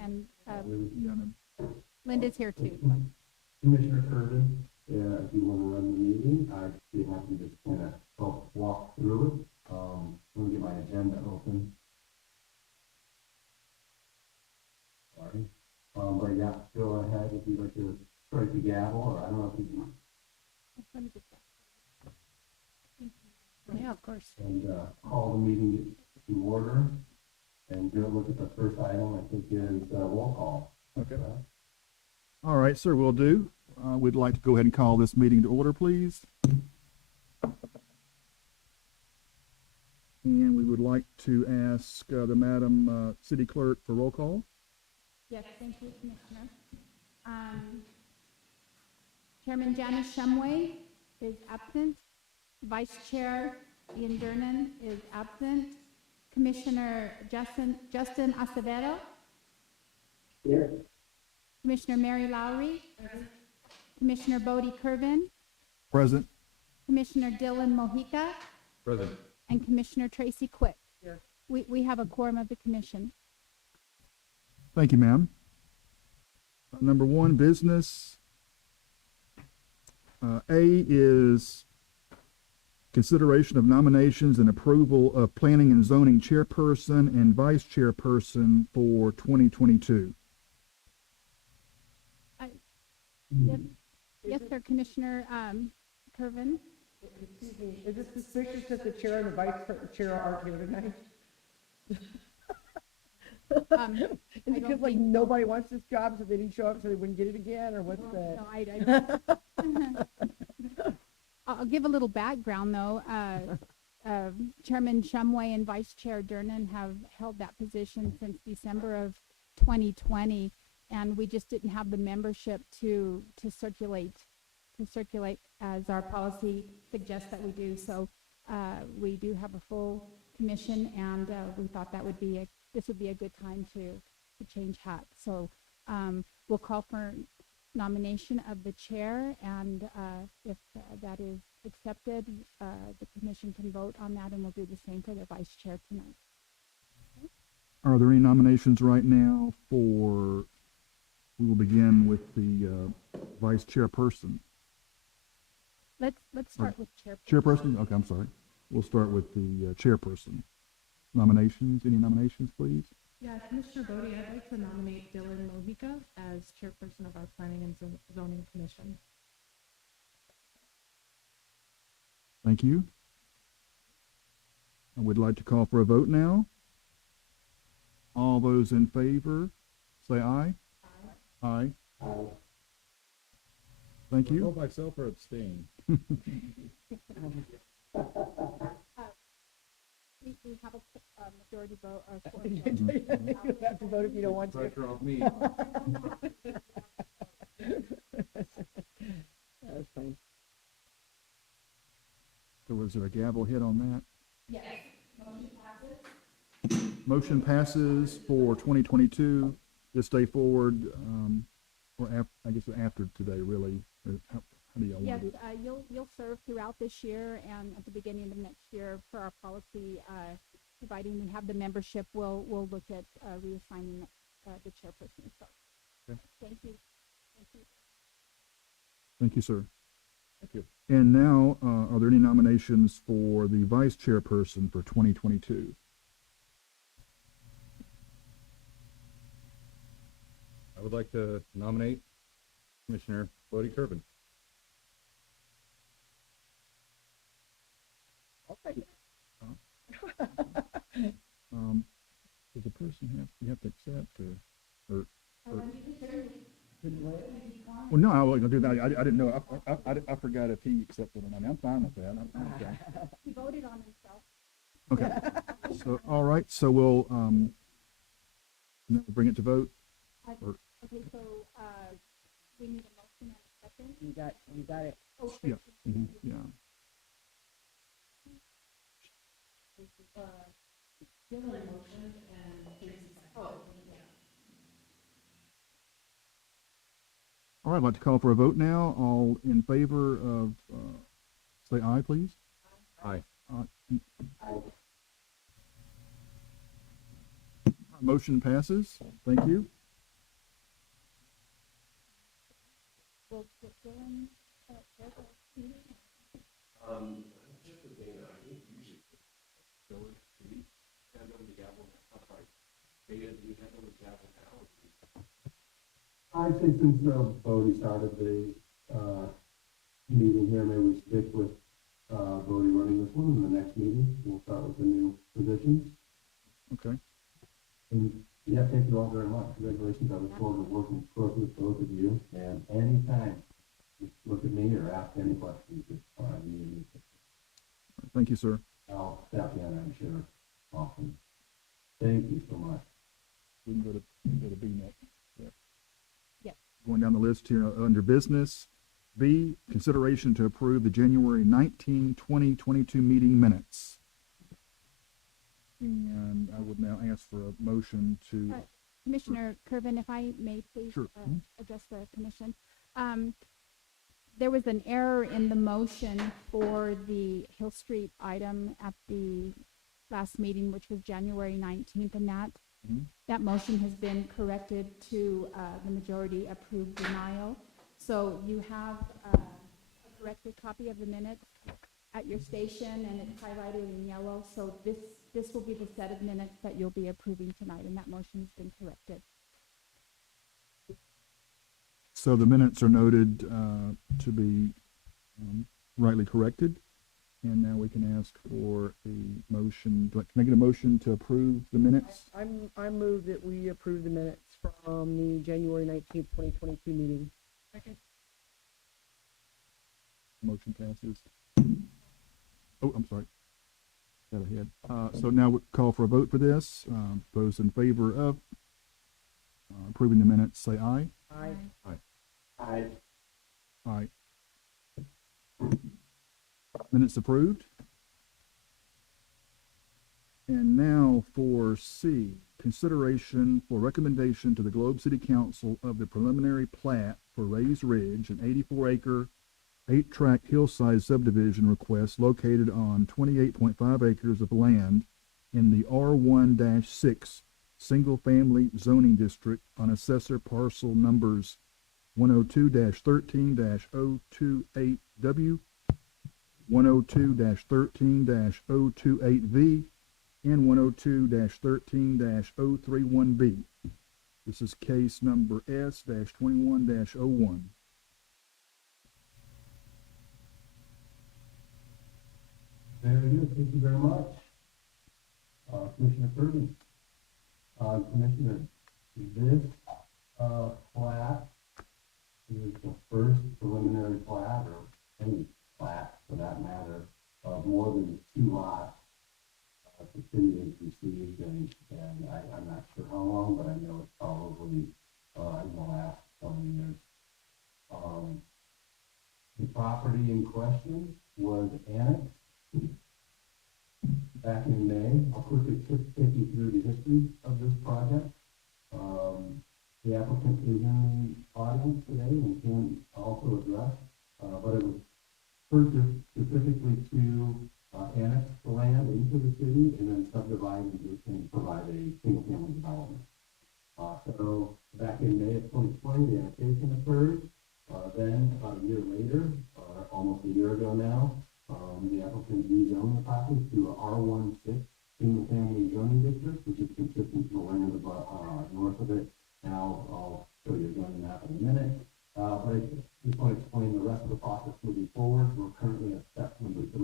And Linda's here too. Commissioner Curtin, if you want to run the meeting, I'd be happy to kind of help walk through it. Let me get my agenda open. Sorry. But yeah, go ahead if you'd like to strike the gavel, or I don't know if you Let me get that. Yeah, of course. and call the meeting to order and go look at the first item, I think is roll call. Okay. All right, sir, we'll do. We'd like to go ahead and call this meeting to order, please. And we would like to ask the Madam City Clerk for roll call. Yes, thank you, Commissioner. Chairman Janice Shumway is absent. Vice Chair Ian Durnan is absent. Commissioner Justin Acevedo. Here. Commissioner Mary Lowry. Commissioner Bodie Kervin. Present. Commissioner Dylan Mojica. Present. And Commissioner Tracy Quick. Here. We have a quorum of the commission. Thank you, ma'am. Number one, business. A is consideration of nominations and approval of planning and zoning chairperson and vice chairperson for 2022. Yes, sir, Commissioner Kervin. Excuse me, is it suspicious that the chair and the vice chair aren't here tonight? Is it because like nobody wants this job, so they didn't show up, so they wouldn't get it again, or what's that? No, I don't. I'll give a little background though. Chairman Shumway and Vice Chair Durnan have held that position since December of 2020, and we just didn't have the membership to circulate as our policy suggests that we do. So we do have a full commission, and we thought that this would be a good time to change hats. So we'll call for nomination of the chair, and if that is accepted, the commission can vote on that, and we'll do the same for the vice chair tonight. Okay. Are there any nominations right now for, we will begin with the vice chairperson. Let's start with chairperson. Chairperson? Okay, I'm sorry. We'll start with the chairperson. Nominations, any nominations, please? Yeah, Commissioner Bodie, I'd like to nominate Dylan Mojica as chairperson of our Planning and Zoning Commission. Thank you. I would like to call for a vote now. All those in favor, say aye. Aye. Aye. Aye. Thank you. Vote myself or abstain. We have a majority vote. You have to vote if you don't want to. Pressure off me. That's fine. So was there a gavel hit on that? Yes. Motion passes. Motion passes for 2022, this day forward, or I guess after today, really. How do y'all want to do it? You'll serve throughout this year and at the beginning of next year for our policy. Providing we have the membership, we'll look at reassigning the chairperson. So, okay. Thank you. Thank you. Thank you, sir. Thank you. And now, are there any nominations for the vice chairperson for 2022? I would like to nominate Commissioner Bodie Kervin. Okay. Does the person have to accept or well, no, I wasn't gonna do that. I didn't know. I forgot if he accepted or not. I'm fine with that. I'm okay. He voted on himself. Okay. So, all right. So we'll bring it to vote. Okay. So we need a motion and a second. You got it. Oh, Yeah. Mm-hmm. Yeah. Dylan motion and Tracy second. Oh, yeah. All right. I'd like to call for a vote now. All in favor of, say aye, please. Aye. All Motion passes. Thank you. Will Dylan, chair the meeting? I'd say since Bodie started the, meeting here, maybe we stick with, Bodie running this one, and the next meeting, we'll start with the new positions. Okay. And, yeah, thank you all very much, congratulations, I look forward to working closely with both of you, and anytime, just look at me or ask any questions, it's fine, you, Thank you, sir. I'll step in, I'm sure, often. Thank you so much. We can go to B next. Yes. Going down the list here, under business, B, consideration to approve the January 19, 2022 meeting minutes. And I would now ask for a motion to, Commissioner Kervin, if I may please Sure. address the commission. There was an error in the motion for the Hill Street item at the last meeting, which was January 19th, and that motion has been corrected to the majority approved denial. So you have a corrected copy of the minutes at your station, and it's highlighted in yellow. So this will be the set of minutes that you'll be approving tonight, and that motion has been corrected. so the minutes are noted to be rightly corrected. And now we can ask for a motion. Can I get a motion to approve the minutes? I move that we approve the minutes from the January 19th, 2022 meeting. Second. Motion passes. Oh, I'm sorry. Got ahead. So now we call for a vote for this. Those in favor of approving the minutes, say aye. Aye. I, Aye. Minutes approved. And now for C, consideration for recommendation to the Globe City Council of the preliminary plat for Reyes Ridge, an 84-acre, 8-tract hillside subdivision request located on 28.5 acres of land in the R1-6 single-family zoning district on assessor parcel numbers 102-13-028W, 102-13-028V, and 102-13-031B. This is case number S-21-01. very good, thank you very much. Commissioner Kirby. Commissioner, this, plat is the first preliminary plat, or any plat for that matter, of more than 2 lots. The city has received, and I'm not sure how long, but I know it's probably, in the last 20 years. The property in question was annexed back in May. I'll quickly take you through the history of this project. The applicant is in the audience today and can also address, but it was purchased specifically to annex the land into the city and then subdivide and provide a single-family development. So back in May of 2020, the annexation occurred. Then about a year later, almost a year ago now, the applicant rezoned the property to a R1-6 single-family zoning district, which is consistent to the land north of it. And I'll show you a zoning map in a minute. But I just want to explain the rest of the process moving forward. We're currently at step number 3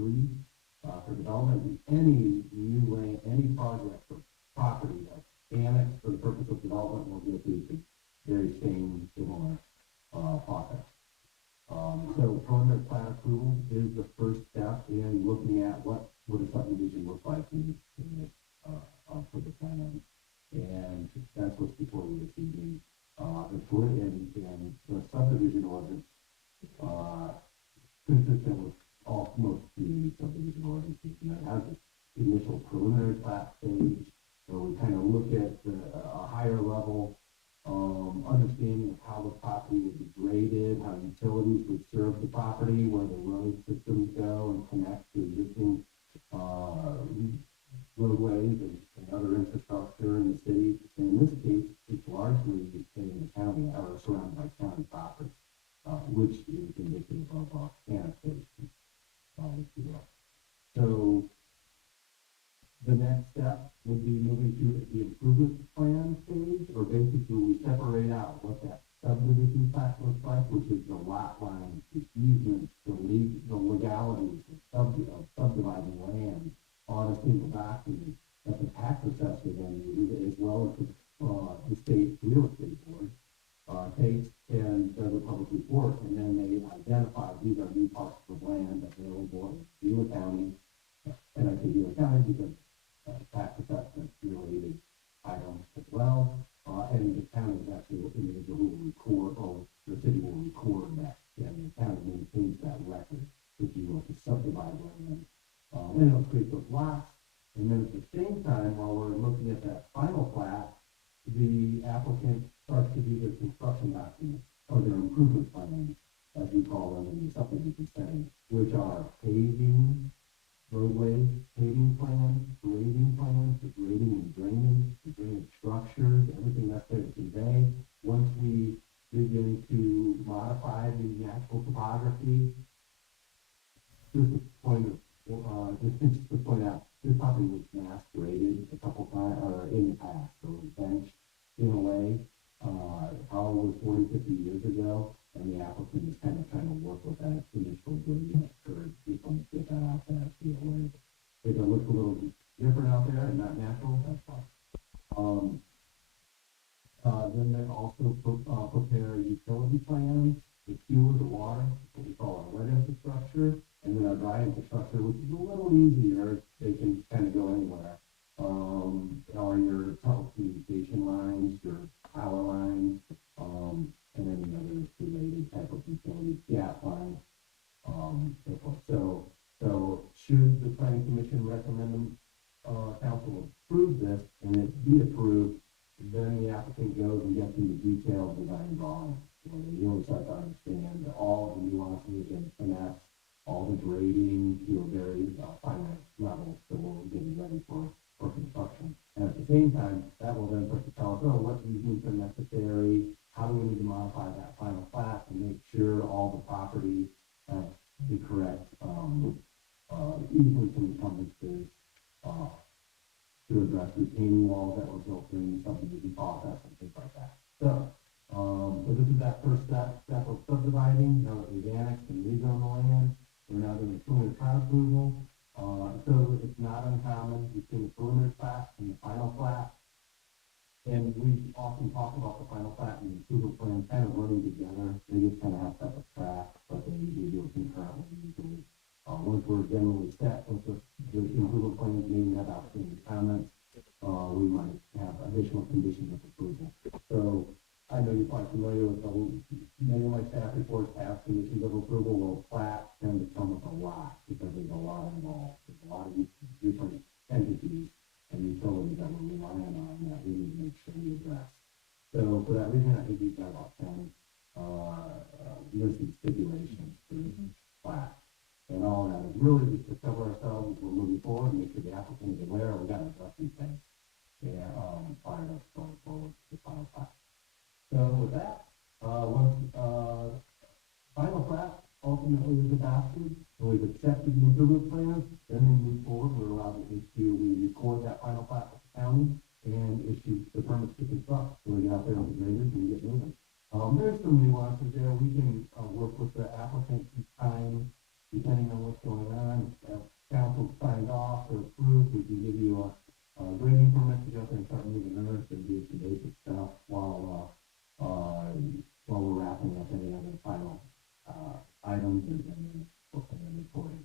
for development. Any new land, any project or property that's annexed for the purpose of development will go through the very same similar process. So preliminary plat approval is the first step in looking at what would a subdivision look like in this for the plan. And that's what's before you this evening. And the subdivision ordinance, consistent with most community subdivision ordinances, and it has this initial preliminary plat stage where we kind of look at a higher level understanding of how the property would be graded, how utilities would serve the property, where the road systems go and connect to existing roadways and other infrastructure in the city. largely in the county or surrounded by county property, which is indicative of annexation, if you will. So the next step would be moving to the improvement plan stage, or basically we separate out what that subdivision plat looks like, which is the lot lines, the easements, the legalities of subdividing land on a single document that the tax assessor then uses, as well as the state real estate board takes and does a public report, and then they identify these are new parcels of land available in Beaver County, and I say Beaver County because tax assessment related items as well, and the county is actually the individual who will record, or the city will record that, and the county maintains that record, if you will, to subdivide land, and it'll create those lots, and then at the same time, while we're looking at that final plat, the applicant starts to do their construction documents, or their improvement plans, as we call them in the subdivision setting, which are paving, roadway paving plans, grading plans, the grading and drainage, the drainage structures, everything necessary to convey. Once we begin to modify the natural topography, just a point of, just to point out, this property was mass graded a couple times, or in the past, so it was benched in a way, probably 40, 50 years ago, and the applicant is kind of trying to work with that initial gradient curve, just want to get that out there, see it where if it looks a little different out there and not natural, that's fine. Then they also prepare utility plans, the sewer, the water, what we call our wet infrastructure, and then our dry infrastructure, which is a little easier. They can kind of go anywhere. Or your telecommunication lines, your power lines, and any other related type of utilities, gas lines, so forth. So should the planning commission recommend council approve this and it be approved, then the applicant goes and gets into detailed design drawings, where they really start to understand all the nuances and finesse, all the grading to a very finite level, so we're getting ready for construction. And at the same time, that will then start to tell us, oh, what easements are necessary, how do we need to modify that final plat to make sure all the property has the correct easements and encumbrances to address retaining walls that were built during the subdivision process and things like that. So this is that first step of subdividing. Now that we've annexed and rezoned the land, we're now doing a preliminary plat approval. So it's not uncommon between the preliminary plat and the final plat. And we often talk about the final plat and the approval plan kind of running together. They just kind of have separate tracks, but they do it concurrently usually. Once we're generally set with the approval plans, maybe have outstanding comments, we might have additional conditions of approval. So I know you're probably familiar with many of my staff reports have conditions of approval. Well, plats tend to come with a lot because there's a lot involved. There's a lot of different entities and utilities that we're relying on that we need to make sure we address. So for that reason, I think we've got about 10 listed stipulations for this plat. And all that is really just to cover ourselves as we're moving forward and make sure the applicant is aware we got to address these things. Yeah, prior to us going forward to the final plat. So with that, once final plat ultimately is adopted, and we've accepted the improvement plans, then we move forward. We're allowed to we record that final plat with the county and issue the permits to construct. So we get out there with the graders and we get moving. There's some nuances there. We can work with the applicant each time, depending on what's going on. If council signed off or approved, we can give you a grading permit to go up there and start moving earth and do some basic stuff while we're wrapping up any other final items and then reporting.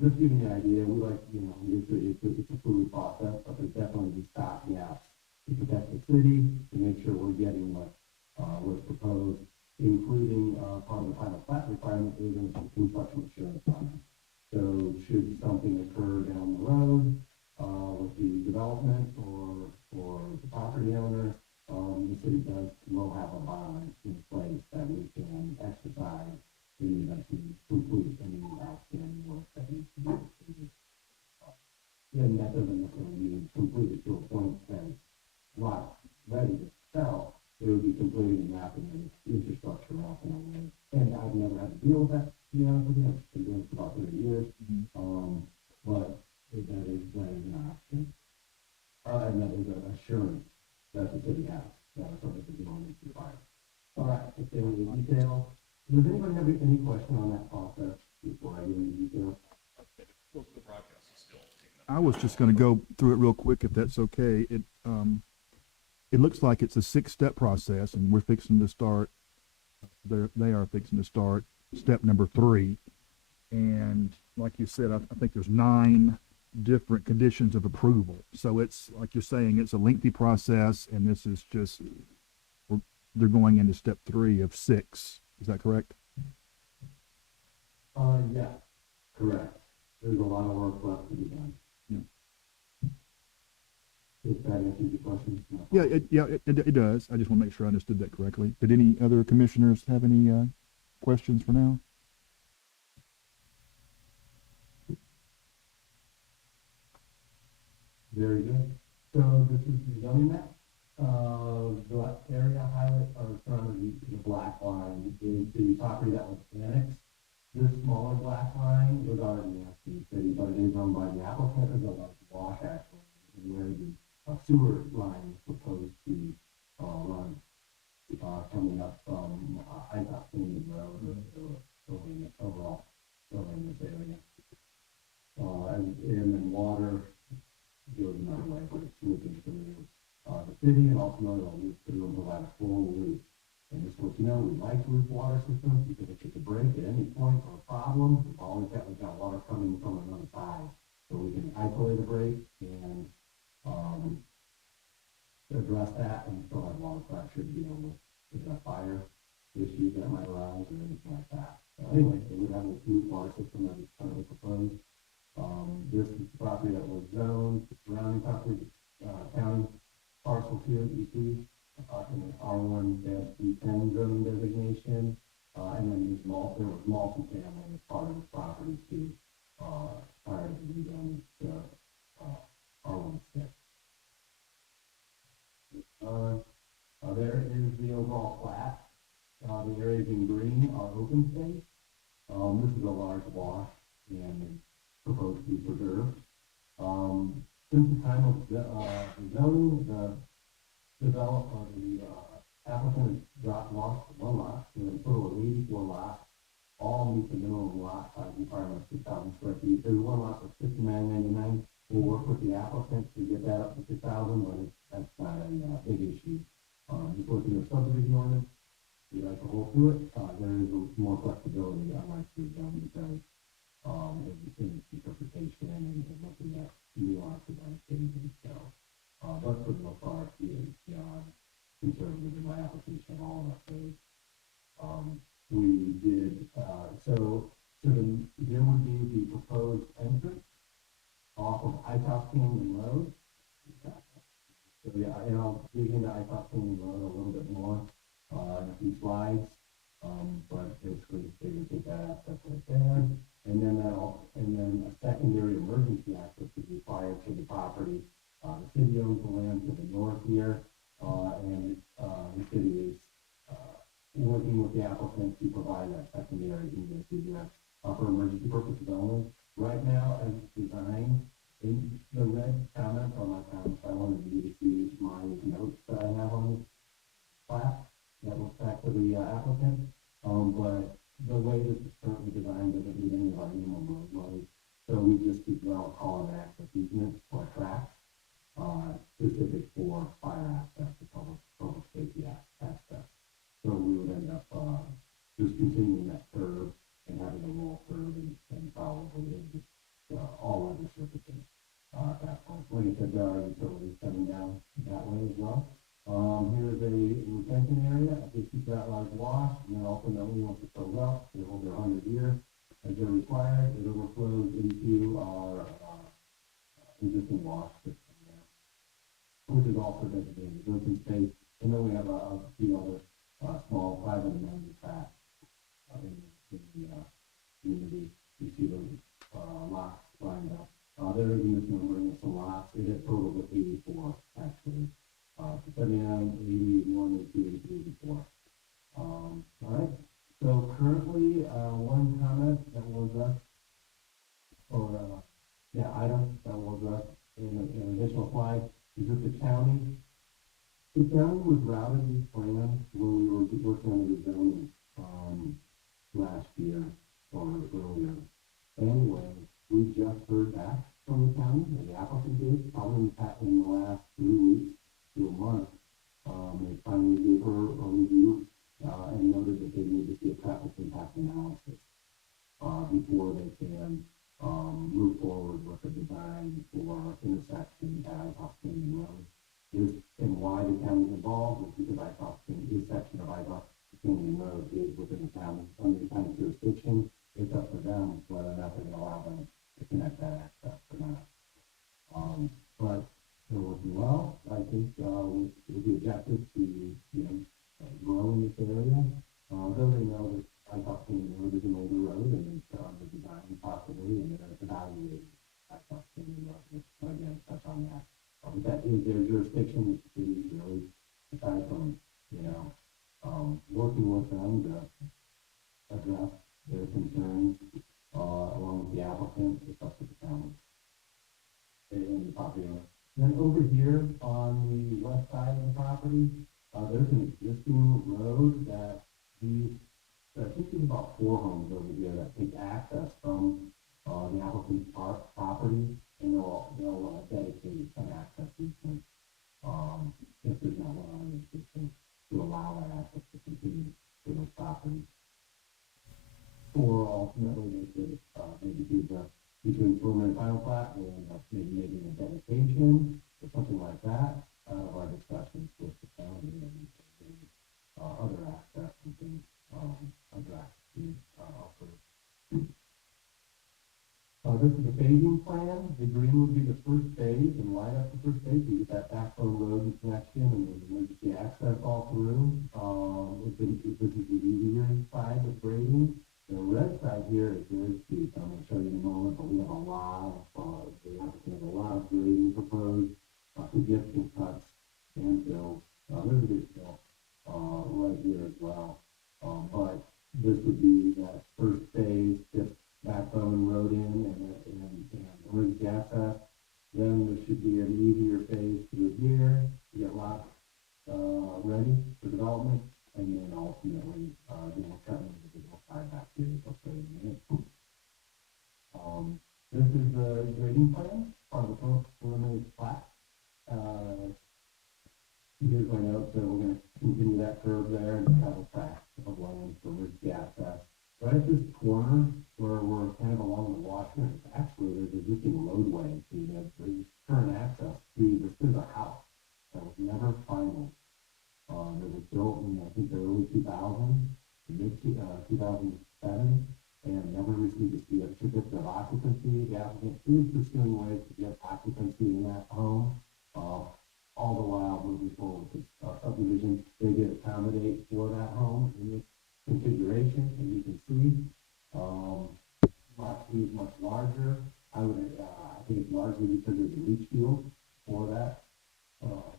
Just giving you an idea, we like, it's a fluid process, but there's definitely these stopgaps to protect the city, to make sure we're getting what was proposed, including part of the final plat requirement is a construction assurance on it. So should something occur down the road with the development or the property owner, the city will have a bond in place that we can exercise in the event we complete any outstanding work that needs to be completed. And that doesn't necessarily mean completed to a point that lot ready to sell, it would be completing mapping and infrastructure out in the way. And I've never had to deal with that, to be honest with you. I've been doing it for about 30 years. But that is an option. And that is an assurance that the city has, that a permit is going to require. All right, if there was a detail, does anybody have any question on that process before I get into detail? I was just gonna go through it real quick, if that's okay. It looks like it's a 6-step process, and we're fixing to start, they are fixing to start step number 3. And like you said, I think there's 9 different conditions of approval. So it's, like you're saying, it's a lengthy process, and this is just, they're going into step 3 of 6. Is that correct? Yeah, correct. There's a lot of work left to be done. Yeah. If that answers your question. Yeah, it does. I just want to make sure I understood that correctly. Did any other commissioners have any questions for now? Very good. So this is the zoning map. The area highlight or surrounding the black line is the property that was annexed. This smaller black line was already annexed in the city, but it is owned by the applicant as a wash actually, where the sewer line is proposed to run coming up from I-15 Road overall in this area. And then water goes another way, but it's looping through the city, and ultimately it'll loop through and provide a full loop. And just to let you know, we like loop water systems because if it's a break at any point or a problem, we've got water coming from another side. So we can isolate a break and address that and still have water pressure to deal with a fire issues that might arise or anything like that. So anyway, so we have a loop water system that is currently proposed. This is the property that was zoned, the surrounding property, county parcel 2, you see, in the R1-B10 zoning designation, and then there was multi-family as part of the property too, prior to the rezoning to R1-6. There is the overall plat. The areas in green are open space. This is a large wash and proposed to be preserved. Since the time of the zoning, the applicant has lost 1 lot, so a total of 84 lots, all meet the minimum lot size requirement of 6,000 square feet. There's 1 lot for $59.99. We'll work with the applicant to get that up to 6,000, but that's not a big issue. Just looking at the subdivision ordinance, we like to hold to it. There is more flexibility unlike the zone because in interpretation and looking at nuances on occasion. So, but for the most part, conservative in my application, all of those. We did, there would be the proposed entrance off of I-Top Canyon Road. So yeah, and I'll dig into I-Top Canyon Road a little bit more in a few slides. But basically, they would take that access right there. And then a secondary emergency access is required to the property. The city owns the land to the north here, and the city is working with the applicant to provide that secondary egress for emergency purposes only. Right now, as designed, in the red comments on my comments, I wanted you to see my notes that I have on this plat that looks back to the applicant. But the way this is currently designed doesn't meet any of our minimum roadways. So we just keep what I'll call an access easement or tracks, specific for fire access, the public safety access. So we would end up just continuing that curve and having a roll curve and probably all other surfacing at that point. Like I said, there are utilities coming down that way as well. Here's a retention area. They keep that large wash, and then ultimately, once it fills up, they hold their 100 years as they're required. It overflows into our existing wash system there, which is also designated open space. And then we have a few other small private amenity tracks in the community. You see those lots lined up. There is a misnumbering of some lots. It is total of 84 actually. Depending on 81, 82, 84. All right. So currently, one comment that was item that was in an additional slide is that the county was routed these plans when we were working on the zoning, last year or earlier. Anyway, we just heard back from the county, and the applicant did, probably in the last 3 weeks to a month. They finally gave her a review, and noted that they need to see a traffic impact analysis, before they can, move forward with a design for intersection at Canyon Road. And why the county is involved is because this section of Canyon Road is within the county, under the county jurisdiction. It's up to them whether or not they're going to allow them to connect that access or not. But they're working well, I think, with the objective to, grow in this area. Though they know that Canyon Road is an older road and it's under design possibly, and they're evaluating Canyon Road, which, again, touch on that. But that is their jurisdiction. The city really, aside from, working with them to address their concerns, along with the applicant, it's up to the county and the property owner. Then over here on the west side of the property, there's an existing road that I think there's about 4 homes over here that take access from the applicant's property, and they'll dedicate an access easement, if there's not one on the existing, to allow that access to continue to those properties. Or ultimately, they could maybe do between preliminary and final plat, we'll end up maybe making a dedication or something like that out of our discussions with the county and other access and things addressed to offer. This is a phasing plan. The green would be the first phase, and light up the first phase. You get that backbone road and connection and the emergency access all through. This is the easier side of grading. The red side here is very steep. I'm going to show you in a moment, but we have a lot of grading proposed, significant cuts and fills. There's a big fill right here as well. But this would be that first phase, just backbone road in and emergency access. Then there should be an easier phase through here to get lots ready for development, and then ultimately we'll cut into the side back here. I'll show you in a minute. This is the grading plan, part of the preliminary plat. Here's my note, so we're going to continue that curve there and have a track of land for emergency access. Right at this corner where we're kind of along the washroom, there's existing roadway to the current access to. This is a house that was never final. It was built in, I think, the early 2000s, mid 2007, and never received a certificate of occupancy. The applicant is pursuing ways to get occupancy in that home. All the while moving forward with subdivision, they did accommodate for that home in this configuration, and you can see lot is much larger. I think it's largely because there's a leach field for that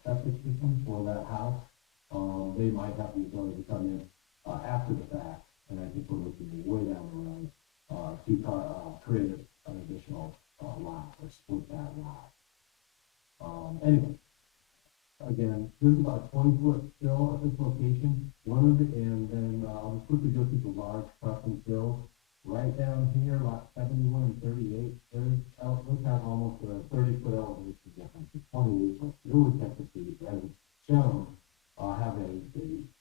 septic system for that house. They might have the ability to come in after the fact, and I think we're looking way down the road to create an additional lot or split that lot. Anyway. Again, this is about a 20-foot fill at this location. And then I'll just quickly go through the large custom fills. Right down here, lot 71 and 38, those have almost a 30-foot elevation difference. It's 28 foot. Really technically, as shown, have a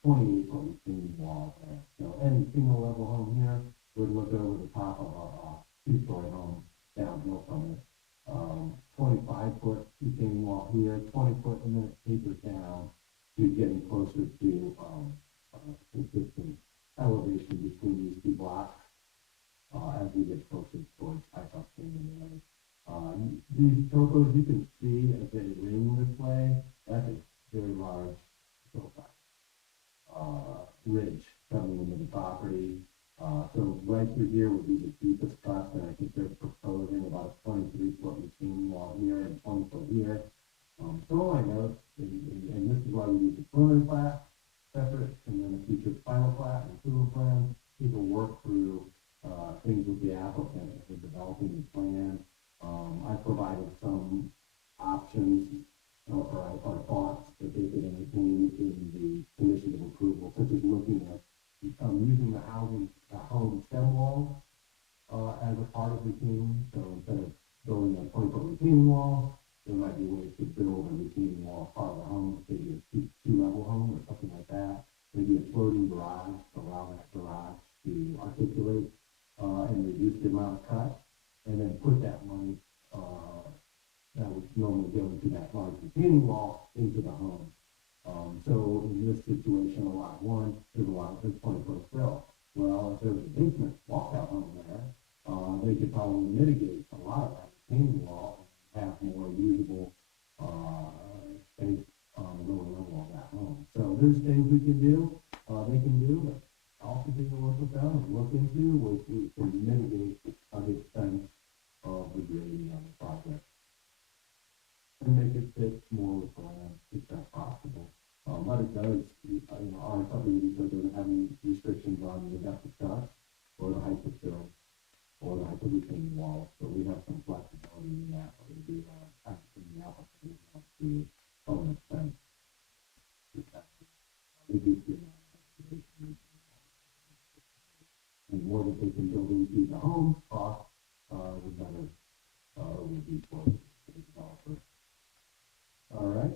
28-foot retaining wall there. So any single level home here would look over the top of a 2-story home downhill from it. 25-foot retaining wall here, 20-foot, and then it tapers down to getting closer to consistent elevation between these two blocks as we get closer towards Canyon Road. These topos you can see as they ring this way. That's a very large hillside ridge coming into the property. So right through here would be the deepest cut, and I think they're proposing about a 23-foot retaining wall here and 20-foot here. Some of my notes And this is why we do the preliminary plat separate, and then the future final plat and approval plan. People work through, things with the applicant as they're developing the plan. I provided some options or thoughts that they could entertain in the conditions of approval, such as looking at, using the home stem walls, as a part of retaining. So instead of building a 20-foot retaining wall, there might be ways to build a retaining wall as part of the home, maybe a two-level home or something like that. Maybe a floating garage to allow that garage to articulate, and reduce the amount of cut, and then put that money, that would normally go into that large retaining wall into the home. So in this situation, a lot one, there's 20-foot fill. Well, if there's a basement walkout home there, they could probably mitigate a lot of that retaining wall and have more usable, space on the lower level of that home. So there's things we can do, they can do, but also take a look with them and look into ways we can mitigate the expense of the grading on the project and make it fit more with the land if that's possible. But it does, our subdivisions doesn't have any restrictions on the depth of cut or the height of fill or the height of retaining walls. So we have some flexibility in that. We do have in the applicant to own expense. We do see and the more that they can build into the home cost, the better it will be for the developer. All right.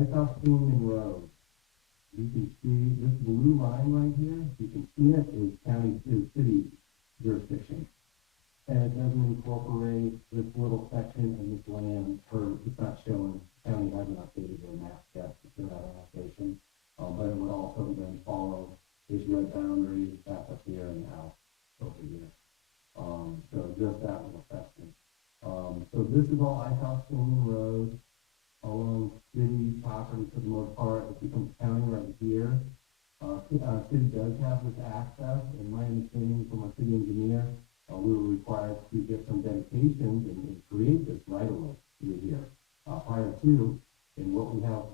Ice Canyon Road. You can see this blue line right here. You can see it is city jurisdiction. And it doesn't incorporate this little section and this land it's not showing, county hasn't updated their map yet for that annexation. But it would also then follow this red boundary back up here and out over here. So just that little section. So this is all Ice Canyon Road along city property for the most part. It becomes county right here. City does have this access, and my understanding from our city engineer, we were required to get some dedications and create this right of way through here. Prior to, and what we have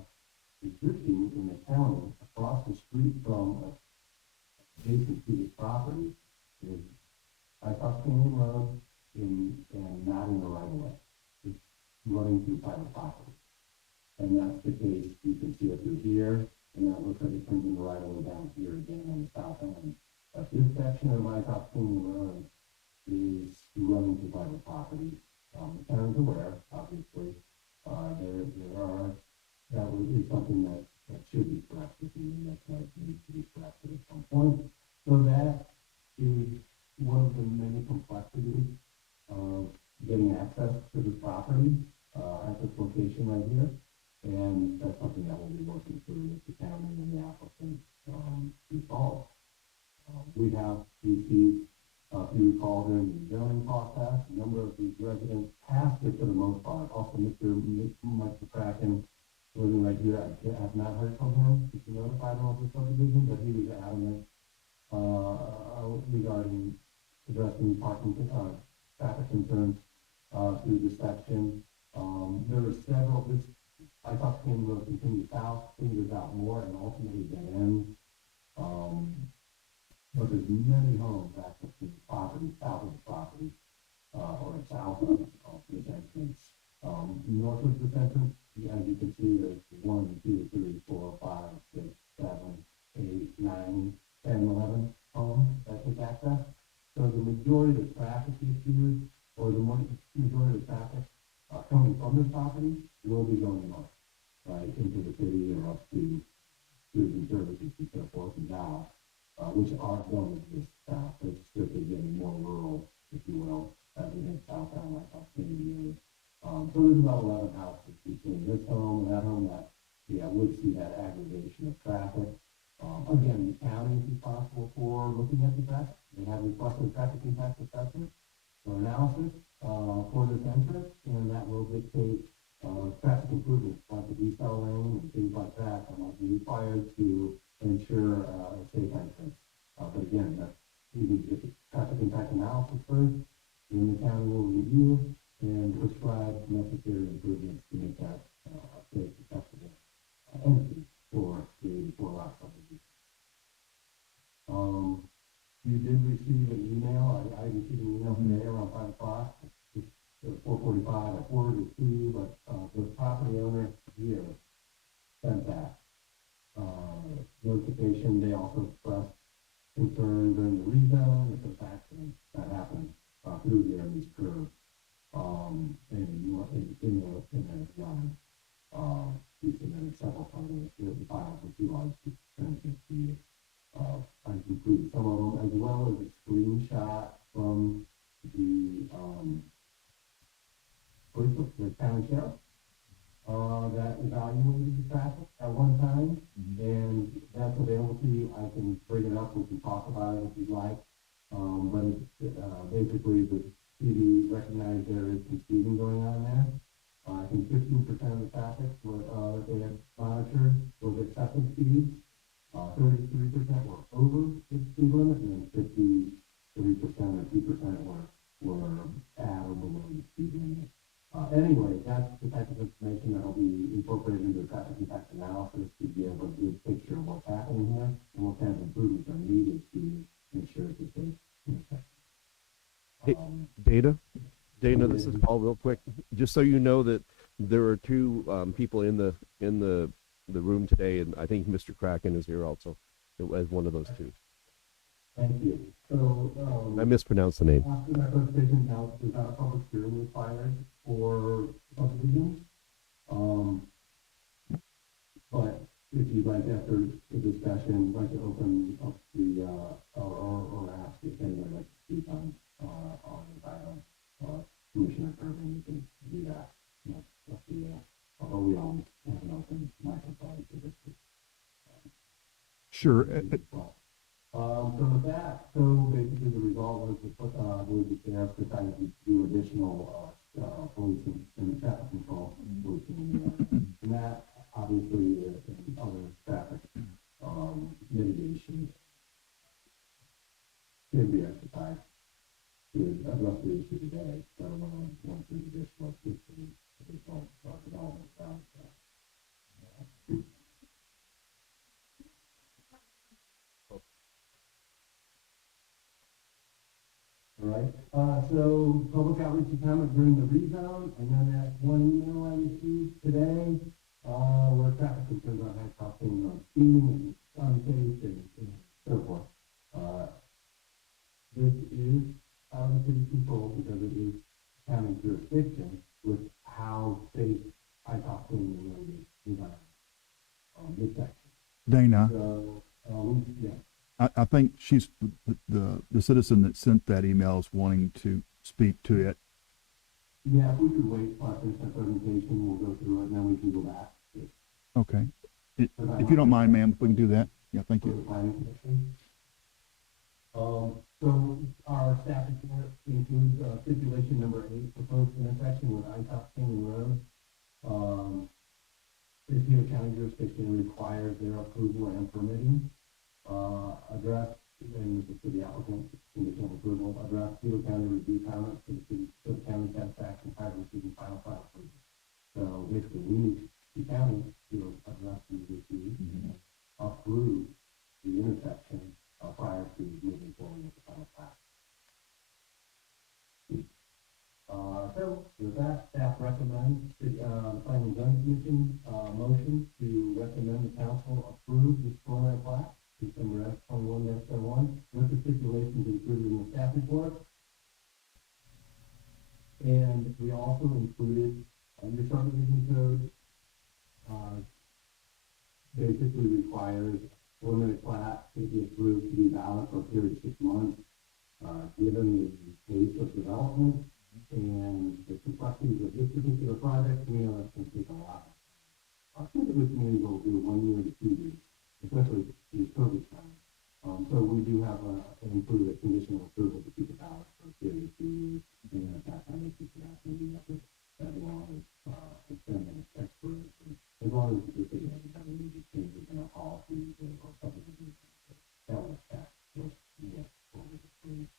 existing in the county across the street from adjacent to this property is Ice Canyon Road and not in the right of way. It's running through private property. And that's the case, you can see it through here, and that looks like it turns in the right of way down here again on the south end. But this section of Ice Canyon Road is running through private property. The county's aware, obviously. That is something that should be corrected, and that needs to be corrected at some point. So that is one of the many complexities of getting access to this property at this location right here. And that's something that we'll be working through with the county and the applicant to solve. We have received, if you recall, during the zoning process, a number of these residents passed it for the most part. Also, Mr. Mike McCracken, living right here, I have not heard from him. He's notified of the subdivision, but he was adamant regarding addressing parking, traffic concerns through this section. There are several, I thought Canyon Road continues south, fingers out more, and ultimately dead ends. But there's many homes access to the property, south of the property, or south of this entrance. North of this entrance, as you can see, there's 1, 2, 3, 4, 5, 6, 7, 8, 9, 10, 11 homes that take access. So the majority of the traffic issues, or the majority of the traffic coming from this property will be going north, right, into the city or up to goods and services and so forth and down, which are going to exist south. It's strictly getting more rural, if you will, as we head southbound like I've seen the so there's about 11 houses between this home and that home that, would see that aggregation of traffic. Again, the county is responsible for looking at the traffic. They have requested traffic impact assessment or analysis for this entrance, and that will dictate traffic improvements like the decel lane and things like that might be required to ensure a safe entrance. But again, we need to get the traffic impact analysis first, then the county will review and prescribe necessary improvements to sent that, notification. They also expressed concern during the rezone if there's accidents that happen, through the Aries curve, in the run. We submitted several photos, written files, if you want to send it to you. I included some of them, as well as a screenshot from the town sheriff, that evaluated the traffic at one time, and that's available to you. I can bring it up, we can talk about it if you'd like. But it's, basically, the PD recognized there is some speeding going on there. I think 15% of the traffic that they had monitored was excessive speeds. 33% were over the speed limit, and then 53% or 2% were at or below the speed limit. Anyway, that's the type of information that will be incorporated into the traffic impact analysis to be able to give a picture of what's happening here and what kind of improvements are needed to ensure it's a safe intersection. Hey, Dana, this is Paul, real quick. Just so you know that there are two people in the room today, and I think Mr. Kraken is here also as one of those two. Thank you. So, I mispronounced the name. after that presentation, now we've got a public hearing required for subdivisions. But if you'd like, after the discussion, like to open up the, or ask if anyone would like to speak on the item, Commissioner Kirby, you can do that. You know, up to you. Although we always have an open microphone for this. Sure. So with that, so basically the result was to put, the sheriff decided to do additional, policing and traffic control policing. And that obviously, and other traffic, mitigation can be exercised to address the issue today, let alone once there's additional development around that. All right, so public outreach and comment during the rezone, and then that one email I received today, where traffic concerns on Hancock being on speeding and unsafe and so forth. This is out of the city's control because it is county jurisdiction with how safe Hancock being road is designed, this section. Dana, So, yeah. I think she's the citizen that sent that email is wanting to speak to it. Yeah, if we could wait for that presentation, we'll go through it, and then we can go back. Okay. If you don't mind, ma'am, if we can do that. Yeah, thank For the you. planning commission. So our staff report includes, stipulation number 8, proposed intersection with ITOP King Road. This new county jurisdiction requires their approval and permitting. Address, and this is for the applicant, conditional approval, address Steele County review comments to the county satisfaction prior to receiving final approval. So basically, we need the county to address these issues, approve the intersection prior to moving forward with the final plat. So with that, staff recommends the Planning and Zoning Commission motion to recommend the council approve this preliminary plat, December S-21-01, with the stipulations included in the staff report. And we also included your subdivision code, basically requires preliminary plat to be approved to be valid for a period of 6 months, given the pace of development and the complexities of this particular project. We know that's going to take a lot. Typically, communities will do 1 year to 2 years, especially these COVID times. So we do have included a conditional approval to keep it valid for a period of 2 years, and at that time, we keep it out, and we have to, as long as, extending expiration, as long as the city hasn't had any major changes in our policies or subdivision. That was that, was, yes, what was approved.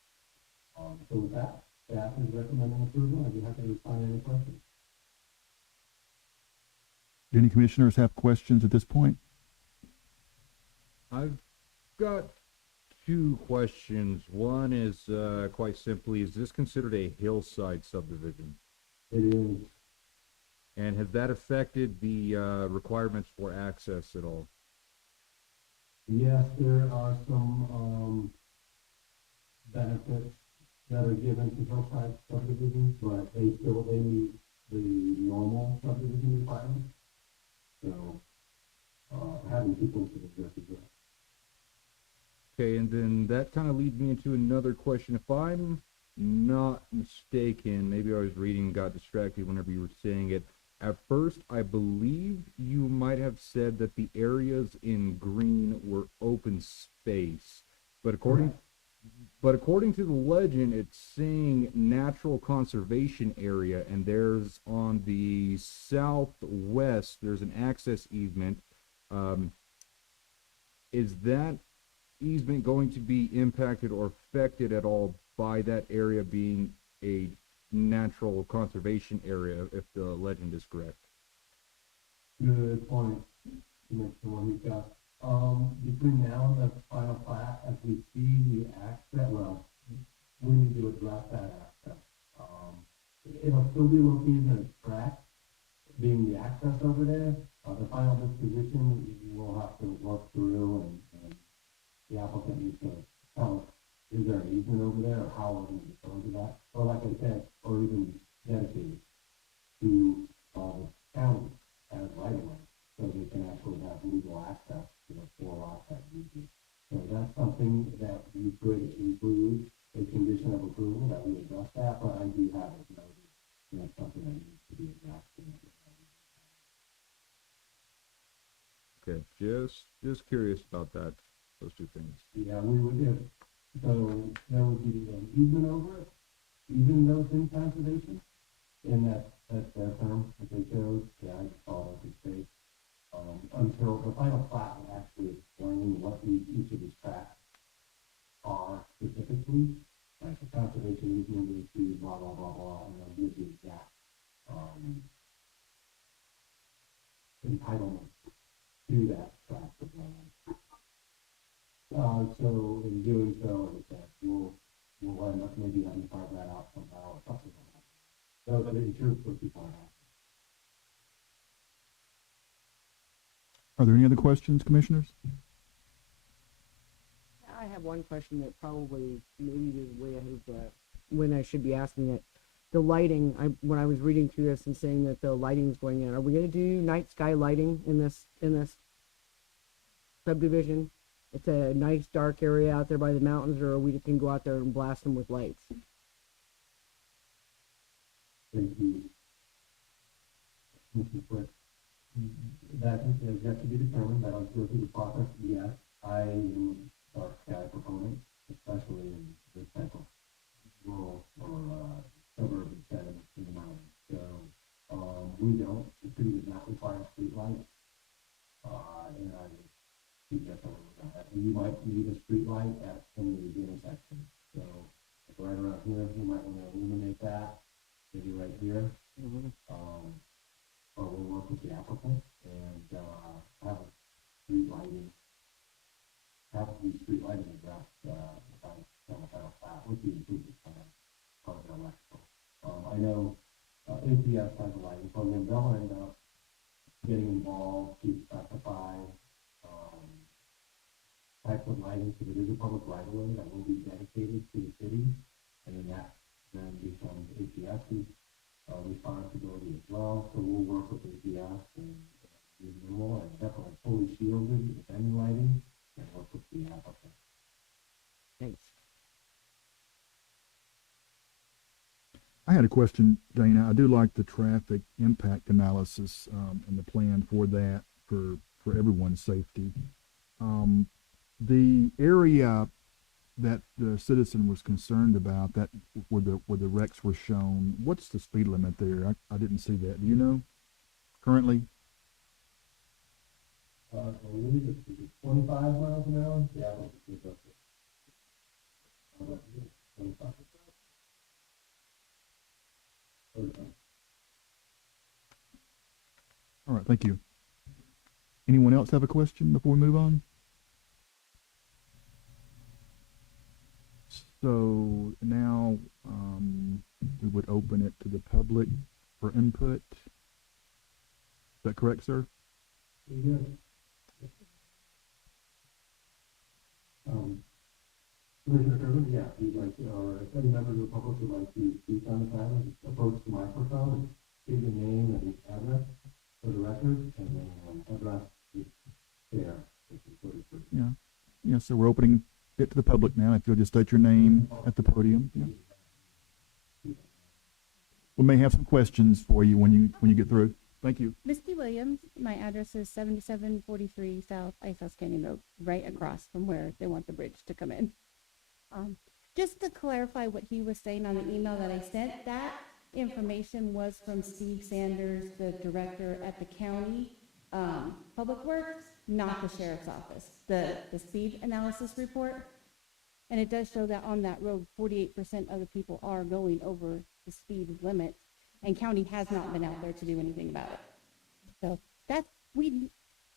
So with that, staff is recommending approval. I'd be happy to respond to any questions. Do any commissioners have questions at this point? I've got 2 questions. One is, quite simply, is this considered a hillside subdivision? It is, And has that affected the requirements for access at all? Yes, there are some, benefits that are given to hillside subdivisions, but they meet the normal subdivision requirements. So, having two points of address is right. Okay, and then that kind of leads me into another question. If I'm not mistaken, maybe I was reading and got distracted whenever you were saying it. At first, I believe you might have said that the areas in green were open space, but according to the legend, it's saying natural conservation area, and there's on the southwest, there's an access easement. Is that easement going to be impacted or affected at all by that area being a natural conservation area, if the legend is correct? Good point, Commissioner Mojica. Between now and the final plat, as we see the access, well, we need to address that access. It'll still be located in a track, being the access over there. The final disposition, we'll have to work through, and the applicant needs to tell us, is there an easement over there, or how we're going to dispose of that? Or like I said, or even dedicated to, the county as right of way, so they can actually have legal access to the four lots that we do. So that's something that we could include a condition of approval, that we address that, but I do have it noted, and that's something that needs to be addressed. Okay, just curious about that, those two things. Yeah, we would, so there would be an easement over it, even though it's in conservation, in that's their term that they chose, yeah, I just thought it was safe. Until the final plat will actually explain what each of these tracks are specifically, like the conservation easement is to blah, blah, blah, blah, and they'll give you exact, entitlement to that tract of land. So in doing so, as I said, we'll end up maybe having to carve that out somehow or something like that. So that the insurance will keep on out. Are there any other questions, commissioners? I have one question that probably maybe is way ahead of when I should be asking it. The lighting, when I was reading through this and saying that the lighting is going in, are we going to do night sky lighting in this subdivision? It's a nice dark area out there by the mountains, or we can go out there and blast them with lights? Thank you. Mr. Quick. That is yet to be determined, that'll go through the process. Yes, I am a dark sky proponent, especially in this type of rural or suburban setting in the mountains. So, we don't, the city does not require street lights. And I would suggest that you might need a street light at some of these intersections. So, like right around here, you might want to illuminate that, maybe right here. Or we'll work with the applicant and, have a street lighting, have the street lighting addressed, on the final plat with the improvement plan on the electrical. I know, APS has a lighting program, they'll end up getting involved to specify, types of lighting, because it is a public right of way that will be dedicated to the city, and then becomes APS's responsibility as well. So we'll work with APS and renewal, and definitely fully shielded with any lighting, and work with the applicant. Thanks. I had a question, Dana. I do like the traffic impact analysis, and the plan for that for everyone's safety. The area that the citizen was concerned about, that where the wrecks were shown, what's the speed limit there? I didn't see that. Do you know currently? I believe it's 25 miles an hour. Yeah, I don't think that's it. 25. 35. All right, thank you. Anyone else have a question before we move on? So now we would open it to the public for input. Is that correct, sir? Pretty good. Commissioner Kirkland, yeah, if you'd like to, or if any members of the public would like to speak on this item, just approach the microphone and give your name and address for the record, and then address the chair. Yeah. Yeah, so we're opening it to the public now. If you'll just state your name at the podium. Yeah. We may have some questions for you when you get through. Thank you. Misty Williams, my address is 7743 South Icehouse Canyon Road, right across from where they want the bridge to come in. Just to clarify what he was saying on the email that I sent, that information was from Steve Sanders, the director at the county Public Works, not the sheriff's office, the speed analysis report. And it does show that on that road, 48% of the people are going over the speed limit, and county has not been out there to do anything about it. So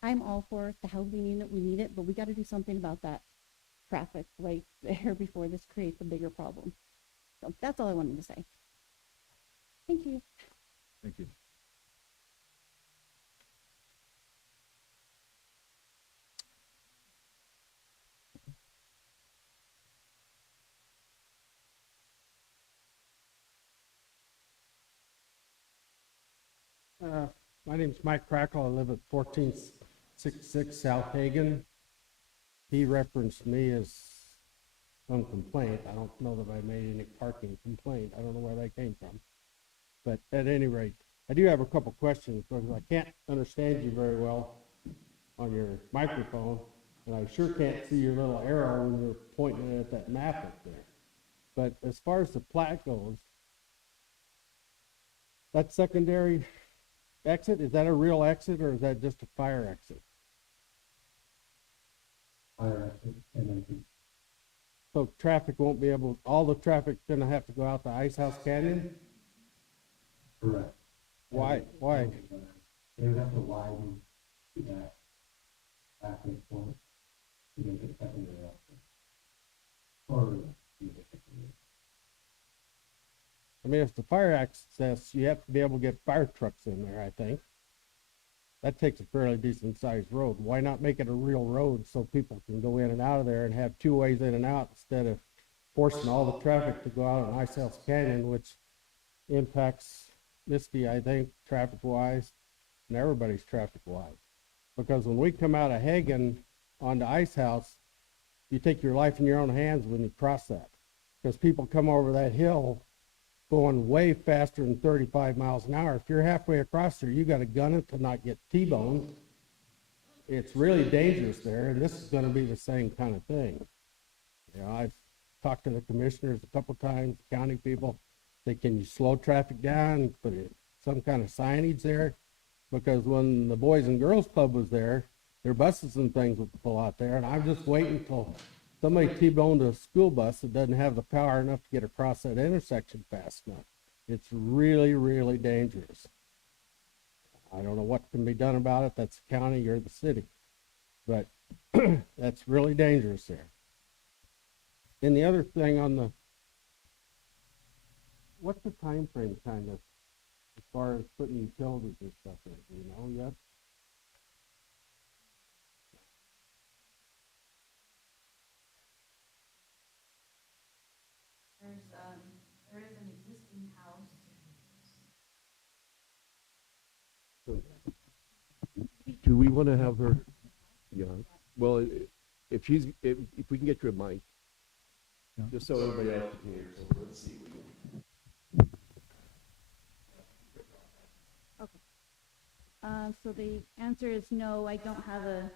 I'm all for the housing unit, we need it, but we got to do something about that traffic right there before this creates a bigger problem. So that's all I wanted to say. Thank you. Thank you. My name's Mike Crackle. I live at 1466 South Hagen. He referenced me as some complaint. I don't know that I made any parking complaint. I don't know where that came from. But at any rate, I do have a couple questions because I can't understand you very well on your microphone, and I sure can't see your little arrow when you're pointing at that map up there. But as far as the plat goes, that secondary exit, is that a real exit or is that just a fire exit? Fire exit, and then So traffic won't be able, all the traffic's gonna have to go out to Ice House Canyon? correct. Why? Why? They would have to widen that access point to make it secondary access. Or, I mean, if it's the fire access, you have to be able to get fire trucks in there, I think. That takes a fairly decent sized road. Why not make it a real road so people can go in and out of there and have two ways in and out instead of forcing all the traffic to go out on Ice House Canyon, which impacts Misty, I think, traffic wise, and everybody's traffic wise. Because when we come out of Hagen onto Ice House, you take your life in your own hands when you cross that. Because people come over that hill going way faster than 35 miles an hour. If you're halfway across there, you got to gun it to not get T-boned. It's really dangerous there, and this is going to be the same kind of thing. You know, I've talked to the commissioners a couple times, county people. Say, can you slow traffic down, put some kind of signage there? Because when the Boys and Girls Club was there, their buses and things would pull out there, and I'm just waiting until somebody T-boned a school bus that doesn't have the power enough to get across that intersection fast enough. It's really, really dangerous. I don't know what can be done about it. That's the county or the city. But that's really dangerous there. And the other thing on the, what's the time frame kind of, as far as putting utilities and stuff in, do you know yet? There is an existing house. Do we want to have her? Yeah. Well, if we can get you a mic, Yeah. just so everybody else can hear. So the answer is no, I don't have a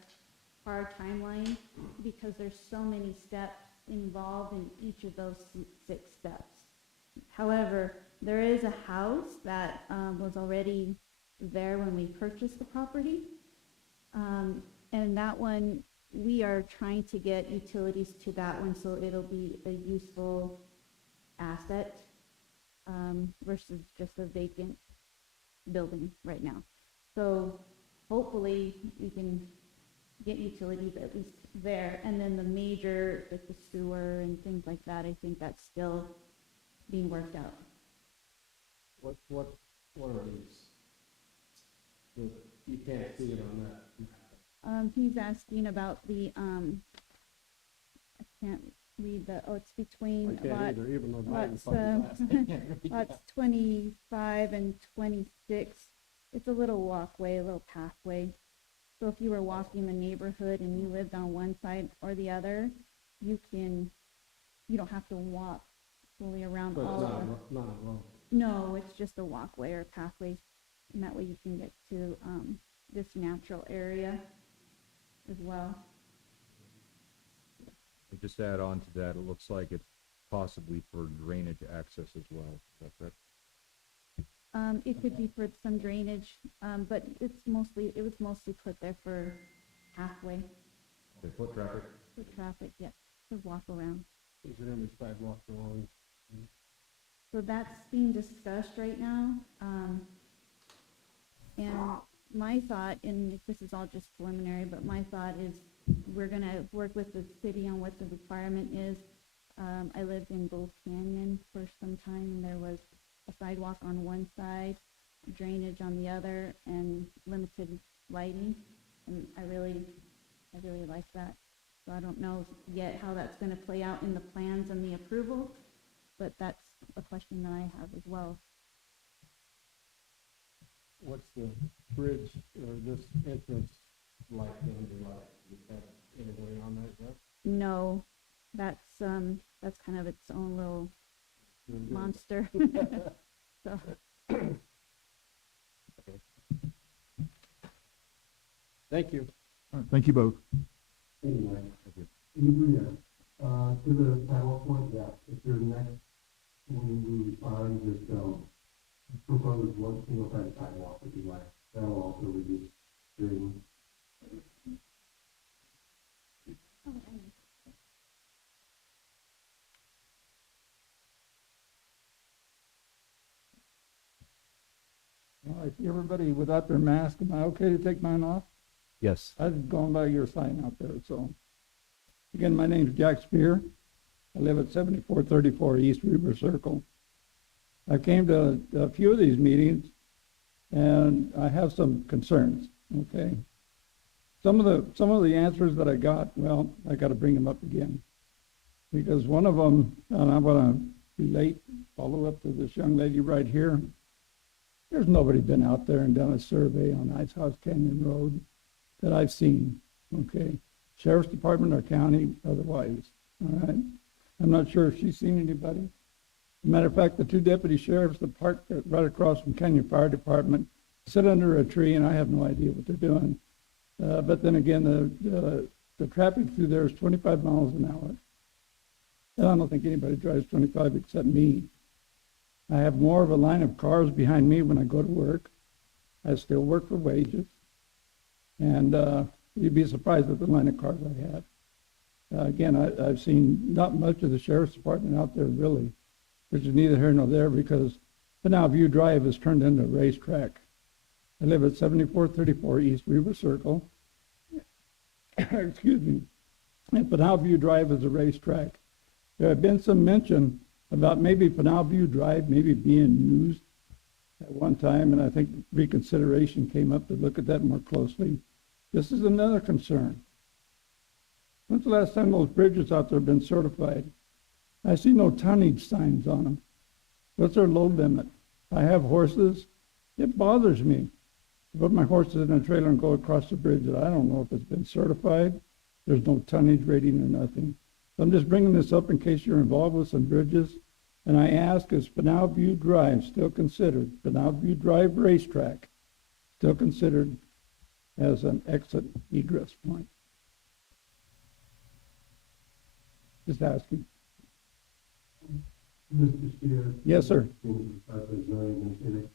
hard timeline because there's so many steps involved in each of those 6 steps. However, there is a house that was already there when we purchased the property. And that one, we are trying to get utilities to that one so it'll be a useful asset versus just a vacant building right now. So hopefully we can get utilities at least there. And then the major, like the sewer and things like that, I think that's still being worked out. What are these? You can't see it on that. He's asking about the, I can't read the, oh, it's I between can't lot, either, even though mine is lots, fucking fast. I can't read lots that. 25 and 26. It's a little walkway, a little pathway. So if you were walking the neighborhood and you lived on one side or the other, you don't have to walk fully around So it's all of the. not a road. No, it's just a walkway or pathway, and that way you can get to this natural area as well. And just to add on to that, it looks like it's possibly for drainage access as well. Is that correct? It could be for some drainage, but it was mostly put there for pathway, Okay, foot traffic. for traffic, yeah, to walk around. Is there any sidewalk along? So that's being discussed right now. And my thought, and this is all just preliminary, but my thought is we're gonna work with the city on what the requirement is. I lived in Bull Canyon for some time, and there was a sidewalk on one side, drainage on the other, and limited lighting. And I really like that. So I don't know yet how that's gonna play out in the plans and the approval, but that's a question that I have as well. What's the bridge or this entrance like gonna be like? Is that anybody on that yet? No, that's kind of its own little Doing good. monster. So, Thank you. All right, thank you both. Anyway, Andrea, to the title point, yeah, if your next, when we respond, just, propose one single side sidewalk would be like, that'll also reduce grading. All right, everybody without their mask, am I okay to take mine off? Yes. I've gone by your sign out there, so. Again, my name's Jack Spear. I live at 7434 East Weaver Circle. I came to a few of these meetings, and I have some concerns, okay? Some of the answers that I got, well, I gotta bring them up again. Because one of them, and I wanna relate, follow up to this young lady right here. There's nobody been out there and done a survey on Ice House Canyon Road that I've seen, okay? Sheriff's Department or county, otherwise, all right? I'm not sure if she's seen anybody. Matter of fact, the two deputy sheriffs that park right across from Canyon Fire Department sit under a tree, and I have no idea what they're doing. But then again, the traffic through there is 25 miles an hour. And I don't think anybody drives 25 except me. I have more of a line of cars behind me when I go to work. I still work for wages. And you'd be surprised at the line of cars I have. Again, I've seen not much of the sheriff's department out there really, which is neither here nor there because Pinal View Drive has turned into a racetrack. I live at 7434 East Weaver Circle. Excuse me. And Pinal View Drive is a racetrack. There had been some mention about maybe Pinal View Drive maybe being used at one time, and I think reconsideration came up to look at that more closely. This is another concern. When's the last time those bridges out there have been certified? I see no tonnage signs on them. What's their load limit? I have horses. It bothers me to put my horses in a trailer and go across the bridge that I don't know if it's been certified. There's no tonnage rating or nothing. So I'm just bringing this up in case you're involved with some bridges. And I ask, is Pinal View Drive still considered, Pinal View Drive Racetrack, still considered as an exit egress point? Just asking. Mr. Spear? Yes, sir. As zoning administrator,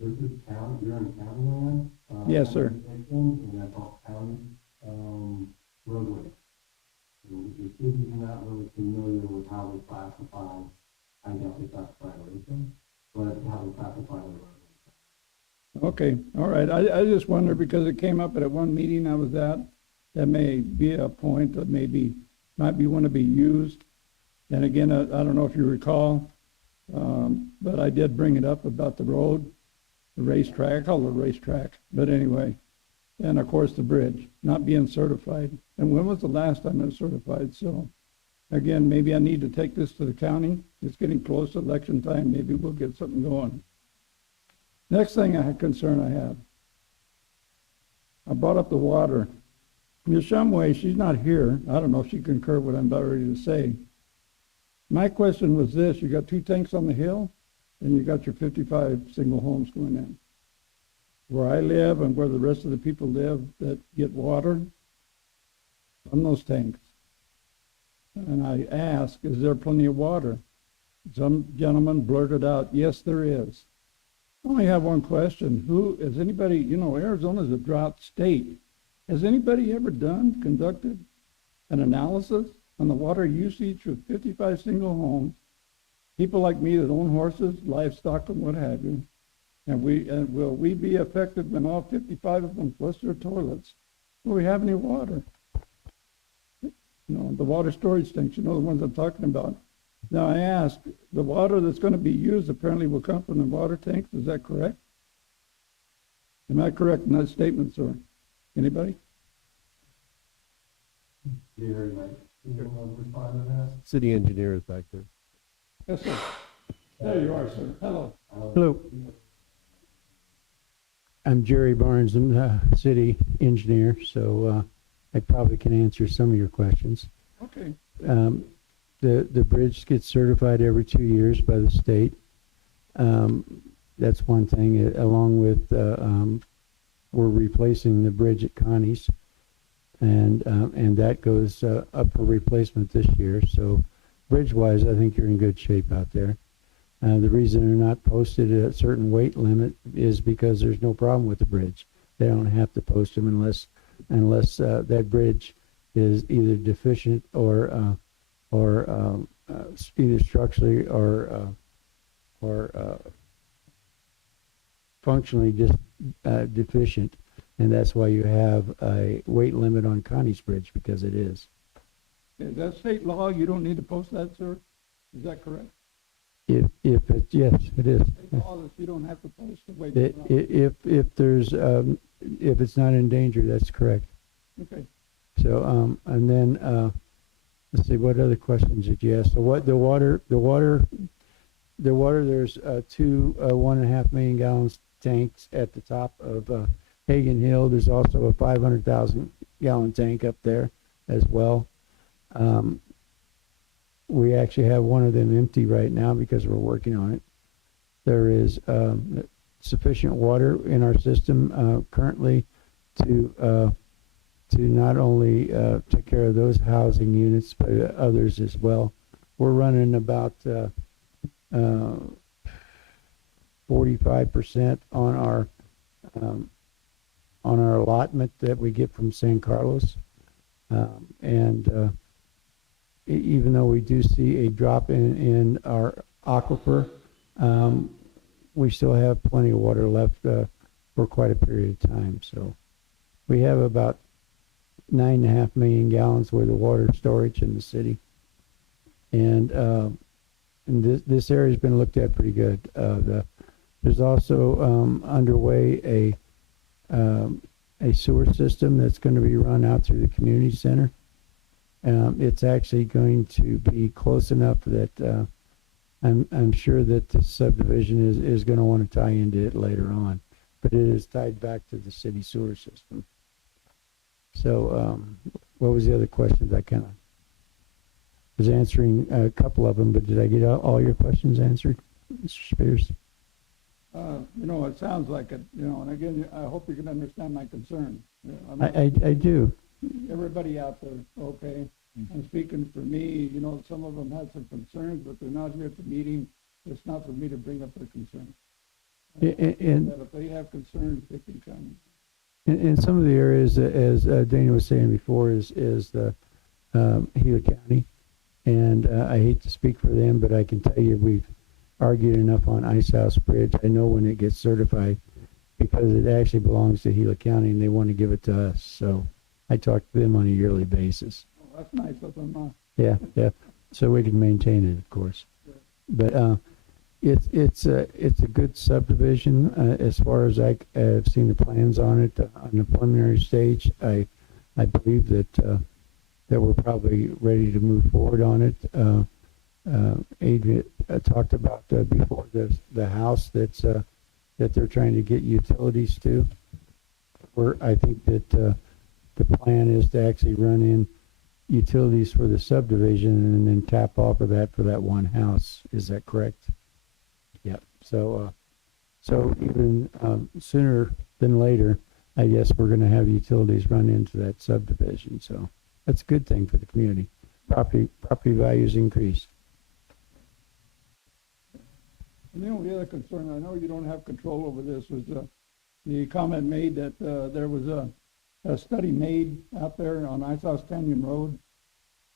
this is county, you're in county land? Yes, sir. And that's all county, roadway. The city's not really familiar with how they classify, I guess they classify everything, but how they classify the roadway. Okay, all right. I just wonder because it came up at one meeting I was at, that may be a point that might be one to be used. And again, I don't know if you recall, but I did bring it up about the road, the racetrack, I call it a racetrack. But anyway, And of course, the bridge, not being certified. And when was the last time it was certified? So again, maybe I need to take this to the county. It's getting close to election time. Maybe we'll get something going. Next thing I have. I brought up the water. Ms. Shumway, she's not here. I don't know if she concurred with what I'm about ready to say. My question was this: you got 2 tanks on the hill, and you got your 55 single homes going in. Where I live and where the rest of the people live that get water from those tanks. And I ask, is there plenty of water? Some gentleman blurted out, yes, there is. I only have one question. Has anybody, Arizona's a drought state. Has anybody ever conducted an analysis on the water usage of 55 single homes, people like me that own horses, livestock, and what have you? And will we be affected when all 55 of them flush their toilets? Will we have any water? The water storage tanks, the ones I'm talking about. Now I ask, the water that's going to be used apparently will come from the water tanks. Is that correct? Am I correct in that statement, sir? Anybody? Gary, you want to respond to that? City engineer is back there. Yes, sir. There you are, sir. Hello. Hello. I'm Jerry Barnes. I'm the city engineer, so I probably can answer some of your questions. Okay. The bridge gets certified every 2 years by the state. That's one thing, along with we're replacing the bridge at Connie's, and that goes up for replacement this year. So bridge-wise, I think you're in good shape out there. The reason they're not posted at a certain weight limit is because there's no problem with the bridge. They don't have to post them unless that bridge is either deficient or either structurally or functionally just deficient, and that's why you have a weight limit on Connie's Bridge, because it is. Is that state law? You don't need to post that, sir? Is that correct? If it, yes, it is. State law that you don't have to post the weight limit. If there's if it's not in danger, that's correct. Okay. So and then let's see, what other questions did you ask? So what the water there's 2 1.5 million gallons tanks at the top of Hagen Hill. There's also a 500,000 gallon tank up there as well. We actually have one of them empty right now because we're working on it. There is sufficient water in our system currently to not only take care of those housing units, but others as well. We're running about 45% on our allotment that we get from San Carlos, and even though we do see a drop in our aquifer, we still have plenty of water left for quite a period of time. So we have about 9.5 million gallons worth of water storage in the city, and this area has been looked at pretty good. There's also underway a sewer system that's going to be run out through the community center. It's actually going to be close enough that I'm sure that the subdivision is going to want to tie into it later on, but it is tied back to the city sewer system. So what was the other questions? I kind of was answering a couple of them, but did I get all your questions answered, Mr. Spears? It sounds like it, and again, I hope you can understand my concern. I do. Everybody out there, okay? I'm speaking for me, some of them had some concerns, but they're not here at the meeting. It's not for me to bring up their concerns. And if they have concerns, they can come. In some of the areas, as Dana was saying before, is the Gila County, and I hate to speak for them, but I can tell you we've argued enough on Ice House Bridge. I know when it gets certified, because it actually belongs to Gila County, and they want to give it to us. So I talk to them on a yearly basis. Oh, that's nice of them. Yeah. So we can maintain it, of course. But it's a good subdivision, as far as I've seen the plans on it, on the preliminary stage. I believe that we're probably ready to move forward on it. Adrian talked about before the house that they're trying to get utilities to. I think that the plan is to actually run in utilities for the subdivision and then tap off of that for that one house. Is that correct? Yeah. So even sooner than later, I guess we're going to have utilities run into that subdivision. So that's a good thing for the community. Property values increase. And the only other concern, I know you don't have control over this, was the comment made that there was a study made out there on Isos Canyon Road.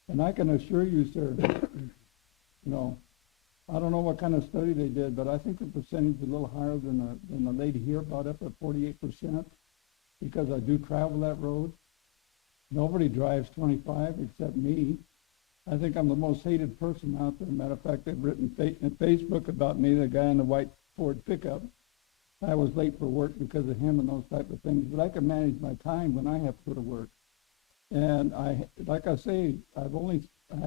And I can assure you, sir, you know, I don't know what kind of study they did, but I think the percentage is a little higher than the lady here brought up at 48%, because I do travel that road. Nobody drives 25 except me. I think I'm the most hated person out there. Matter of fact, they've written in Facebook about me, the guy in the white Ford pickup. I was late for work because of him and those type of things, but I can manage my time when I have to go to work. And like I say, I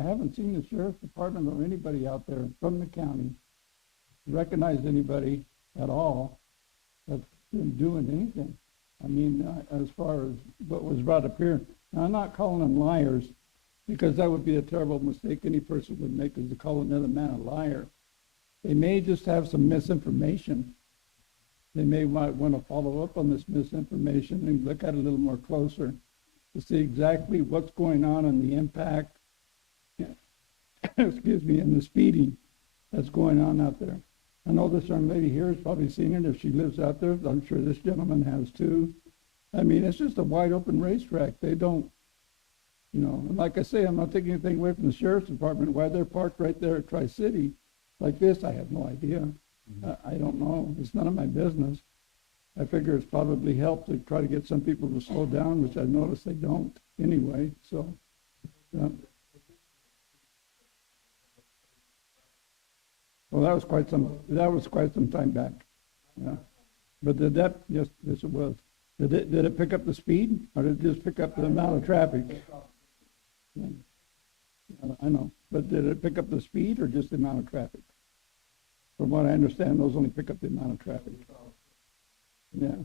haven't seen the sheriff's department or anybody out there from the county recognize anybody at all that's been doing anything. I mean, as far as what was brought up here, now, I'm not calling them liars, because that would be a terrible mistake any person would make, is to call another man a liar. They may just have some misinformation. They might want to follow up on this misinformation and look at it a little more closer to see exactly what's going on and the impact, excuse me, and the speeding that's going on out there. I know this young lady here has probably seen it if she lives out there. I'm sure this gentleman has too. I mean, it's just a wide open racetrack. They don't, you know, and like I say, I'm not taking anything away from the sheriff's department. Why they're parked right there at Tri-City like this, I have no idea. I don't know. It's none of my business. I figure it's probably helped to try to get some people to slow down, which I notice they don't anyway. So, well, that was quite some time back. Yeah, but did that? Yes, it was. Did it pick up the speed, or did it just pick up the amount of traffic? Yeah. I know, but did it pick up the speed or just the amount of traffic? From what I understand, those only pick up the amount of traffic. Yeah.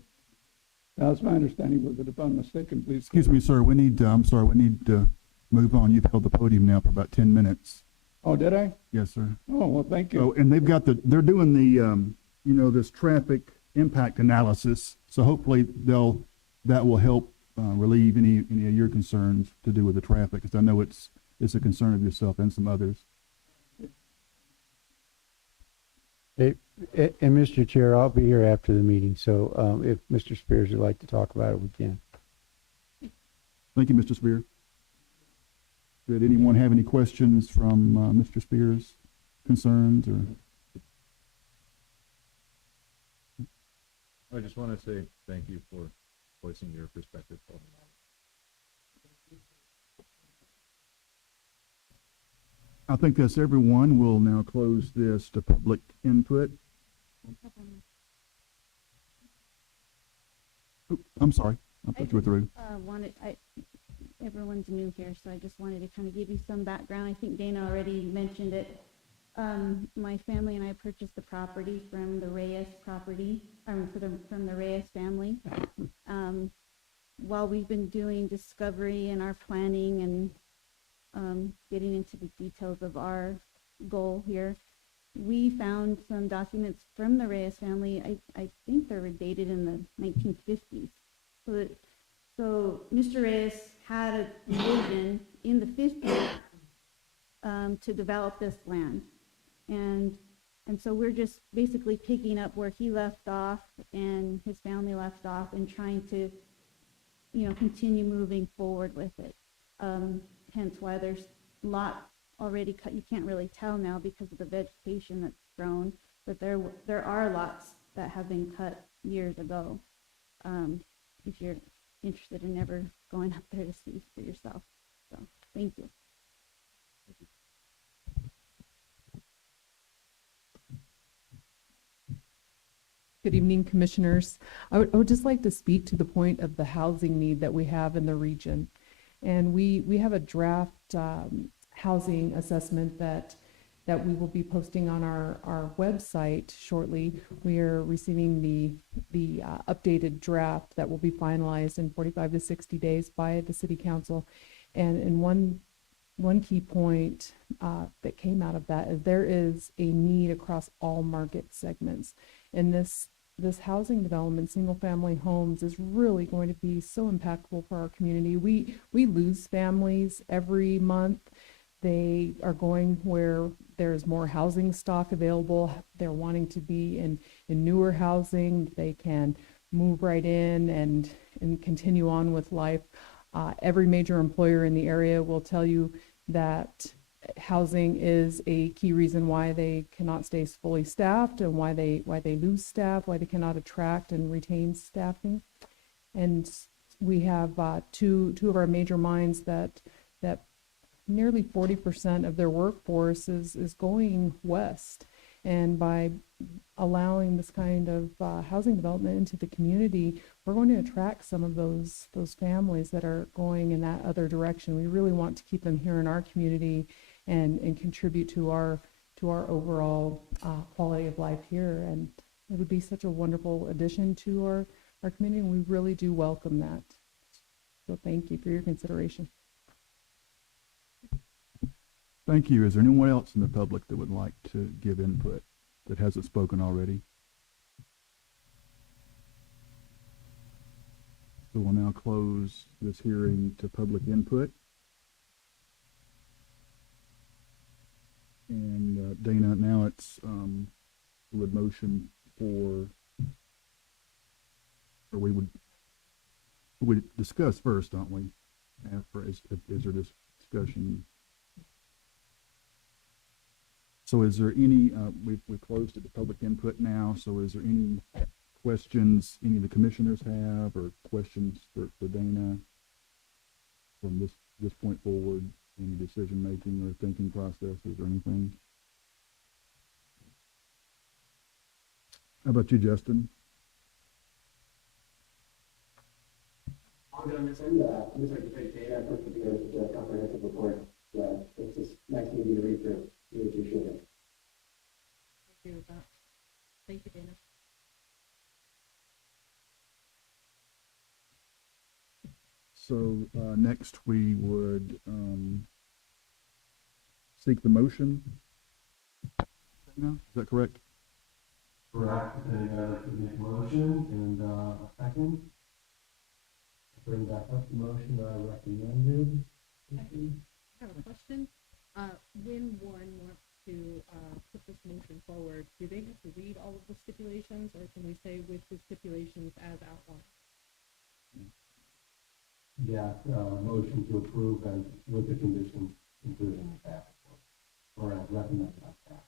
That's my understanding with it. If I'm mistaken, please. Excuse me, sir. I'm sorry, we need to move on. You've held the podium now for about 10 minutes. Oh, did I? Yes, sir. Oh, well, thank you. Oh, and they're doing the, this traffic impact analysis. So hopefully that will help relieve any of your concerns to do with the traffic, because I know it's a concern of yourself and some others. And Mr. Chair, I'll be here after the meeting, so if Mr. Spears would like to talk about it, we can. Thank you, Mr. Spear. Did anyone have any questions from Mr. Spears, concerns, or? I just want to say thank you for voicing your perspective. I think that's everyone. We'll now close this to public input. Oh, I'm sorry. I thought you were through. Everyone's new here, so I just wanted to kind of give you some background. I think Dana already mentioned it. My family and I purchased the property from the Reyes from the Reyes family. While we've been doing discovery and our planning and getting into the details of our goal here, we found some documents from the Reyes family. I think they were dated in the 1950s. So Mr. Reyes had a vision in the 50s to develop this land. And so we're just basically picking up where he left off and his family left off and trying to, continue moving forward with it. Hence why there's a lot already cut. You can't really tell now because of the vegetation that's grown, but there are lots that have been cut years ago. If you're interested in ever going up there to see for yourself. So, thank you. Good evening, Commissioners. I would just like to speak to the point of the housing need that we have in the region. And we have a draft housing assessment that we will be posting on our website shortly. We are receiving the updated draft that will be finalized in 45 to 60 days by the City Council. And one key point that came out of that is there is a need across all market segments. And this housing development, single family homes, is really going to be so impactful for our community. We lose families every month. They are going where there's more housing stock available. They're wanting to be in newer housing. They can move right in and continue on with life. Every major employer in the area will tell you that housing is a key reason why they cannot stay fully staffed and why they lose staff, why they cannot attract and retain staffing. And we have two of our major mines that nearly 40% of their workforce is going west. And by allowing this kind of housing development into the community, we're going to attract some of those families that are going in that other direction. We really want to keep them here in our community and contribute to our overall quality of life here. And it would be such a wonderful addition to our community, and we really do welcome that. So thank you for your consideration. Thank you. Is there anyone else in the public that would like to give input that hasn't spoken already? So we'll now close this hearing to public input. And Dana, now it's would motion for, or we would discuss first, don't we? After is there this discussion? So is there any, we've closed it to public input now, so is there any questions any of the commissioners have, or questions for Dana from this point forward, any decision-making or thinking processes or anything? How about you, Justin? I'm going to send Mr. Data for the comprehensive report. It's just nice to you to read through. Really appreciate it. I agree with that. Thank you, Dana. So next we would seek the motion. Dana, is that correct? Correct. Make motion and a second. Bring back up the motion that I recommended. I have a question. When one wants to put this motion forward, do they have to read all of the stipulations, or can we say with the stipulations as outlined? Yeah, motion to approve and with the conditions included in the staff report, or as recommended by staff.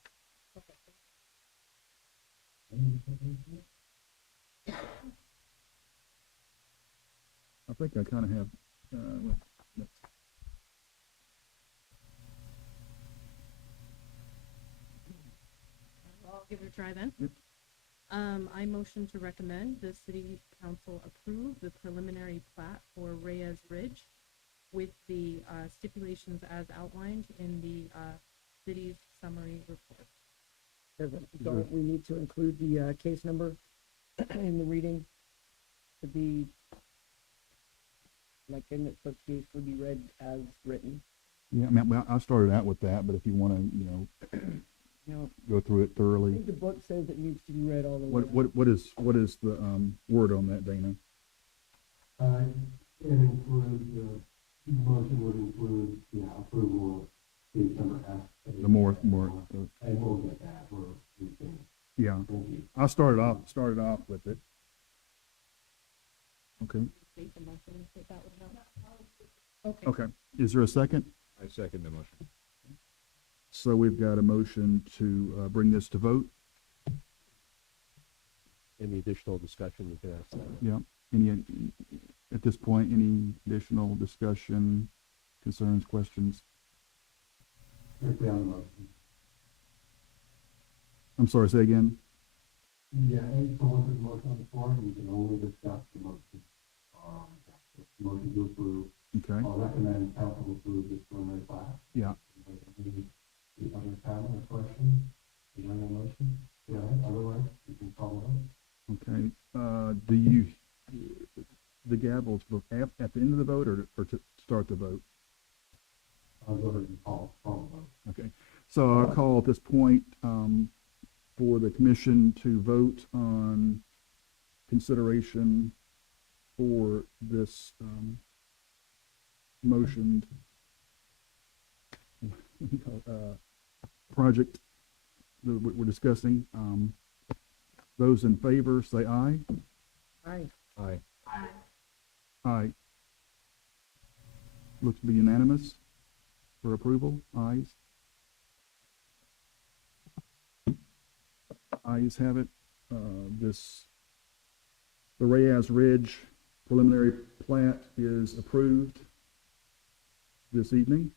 I think I kind of have, I'll give it a try then. Yep. I motion to recommend the City Council approve the preliminary plat for Reyes Ridge with the stipulations as outlined in the city's summary report. Don't we need to include the case number in the reading to be, like, in the case would be read as written? yeah, I mean, well, I started out with that, but if you want to, No, go through it I thoroughly. think the book says it needs to be read all the way. What is the word on that, Dana? It includes, the motion would include, approval of case number F. The more, And we'll get that, we can, yeah. thank you. I started off with it. Okay. State the motion, if that would help. Okay. Okay. Is there a second? I second the motion. So we've got a motion to bring this to vote. Any additional discussion, you can ask that. Yeah. Any, at this point, any additional discussion, concerns, questions? Strictly on the motion. I'm sorry, say again? Yeah, and so once there's a motion on the floor, you can only discuss the motion. If the motion to approve, Okay, I'll recommend council approve this preliminary plat. yeah. Any other comment or question regarding the motion? Go ahead, otherwise, you can call it. Okay, do you, the gavel's at the end of the vote or to start the vote? I'll go ahead and call the vote. Okay, so I'll call at this point, for the commission to vote on consideration for this, motioned, project that we're discussing. Those in favor, say aye. Aye. Aye. Aye. Looks to be unanimous for approval. Ayes. Ayes have it. The Reyes Ridge preliminary plat is approved this evening.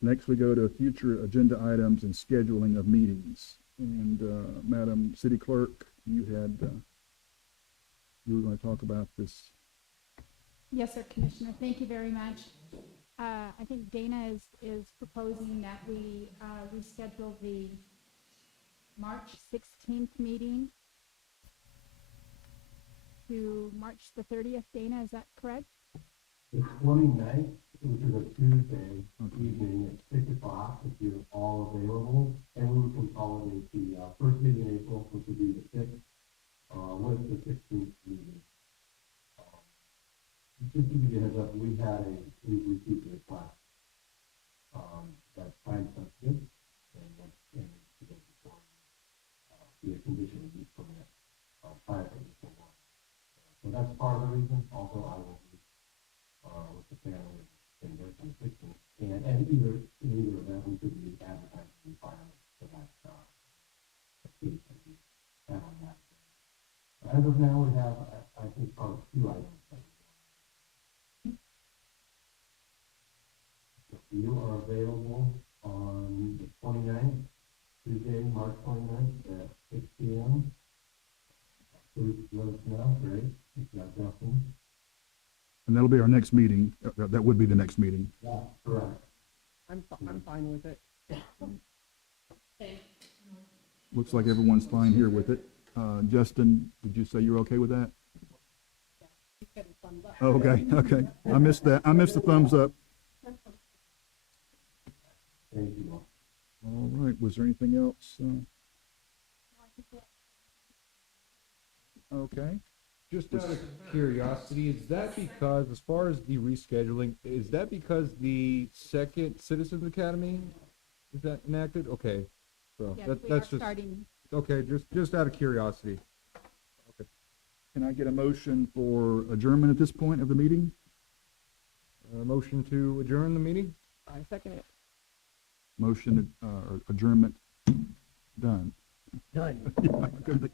Next we go to future agenda items and scheduling of meetings. And, Madam City Clerk, you were going to talk about this. Yes, sir, Commissioner. Thank you very much. I think Dana is proposing that we reschedule the March 16th meeting to March the 30th. Dana, is that correct? The 29th, which is a Tuesday evening at 6 o'clock, if you're all available, and we would consolidate the first meeting in April, which would be the 6th, with the 16th meeting. Just to give you a heads up, we received a request that's time sensitive, and what's in the before be a condition of use permit prior to April 1. So that's part of the reason. Also, I will be with the family in the 16th, and in either event, we could be advertising requirements for that case that we have on that. As of now, we have, I think, probably 2 items. If you are available on the 29th, Tuesday, March 29th at 6 p.m., please let us know. Great. If you have Justin. And that'll be our next meeting. That would be the next meeting. Yeah, correct. I'm fine with it. Looks like everyone's fine here with it. Justin, did you say you're okay with that? Oh, okay, okay. I missed that. I missed the thumbs up. Thank you. All right, was there anything else? Okay. Just out of curiosity, is that because, as far as the rescheduling, is that because the second Citizens Academy is that enacted? Okay, so Yes, that, we that's are just starting. okay. Just out of curiosity. Can I get a motion for adjournment at this point of the meeting? Motion to adjourn the meeting. I second it. Motion, or adjournment, done. Done. Yeah, good.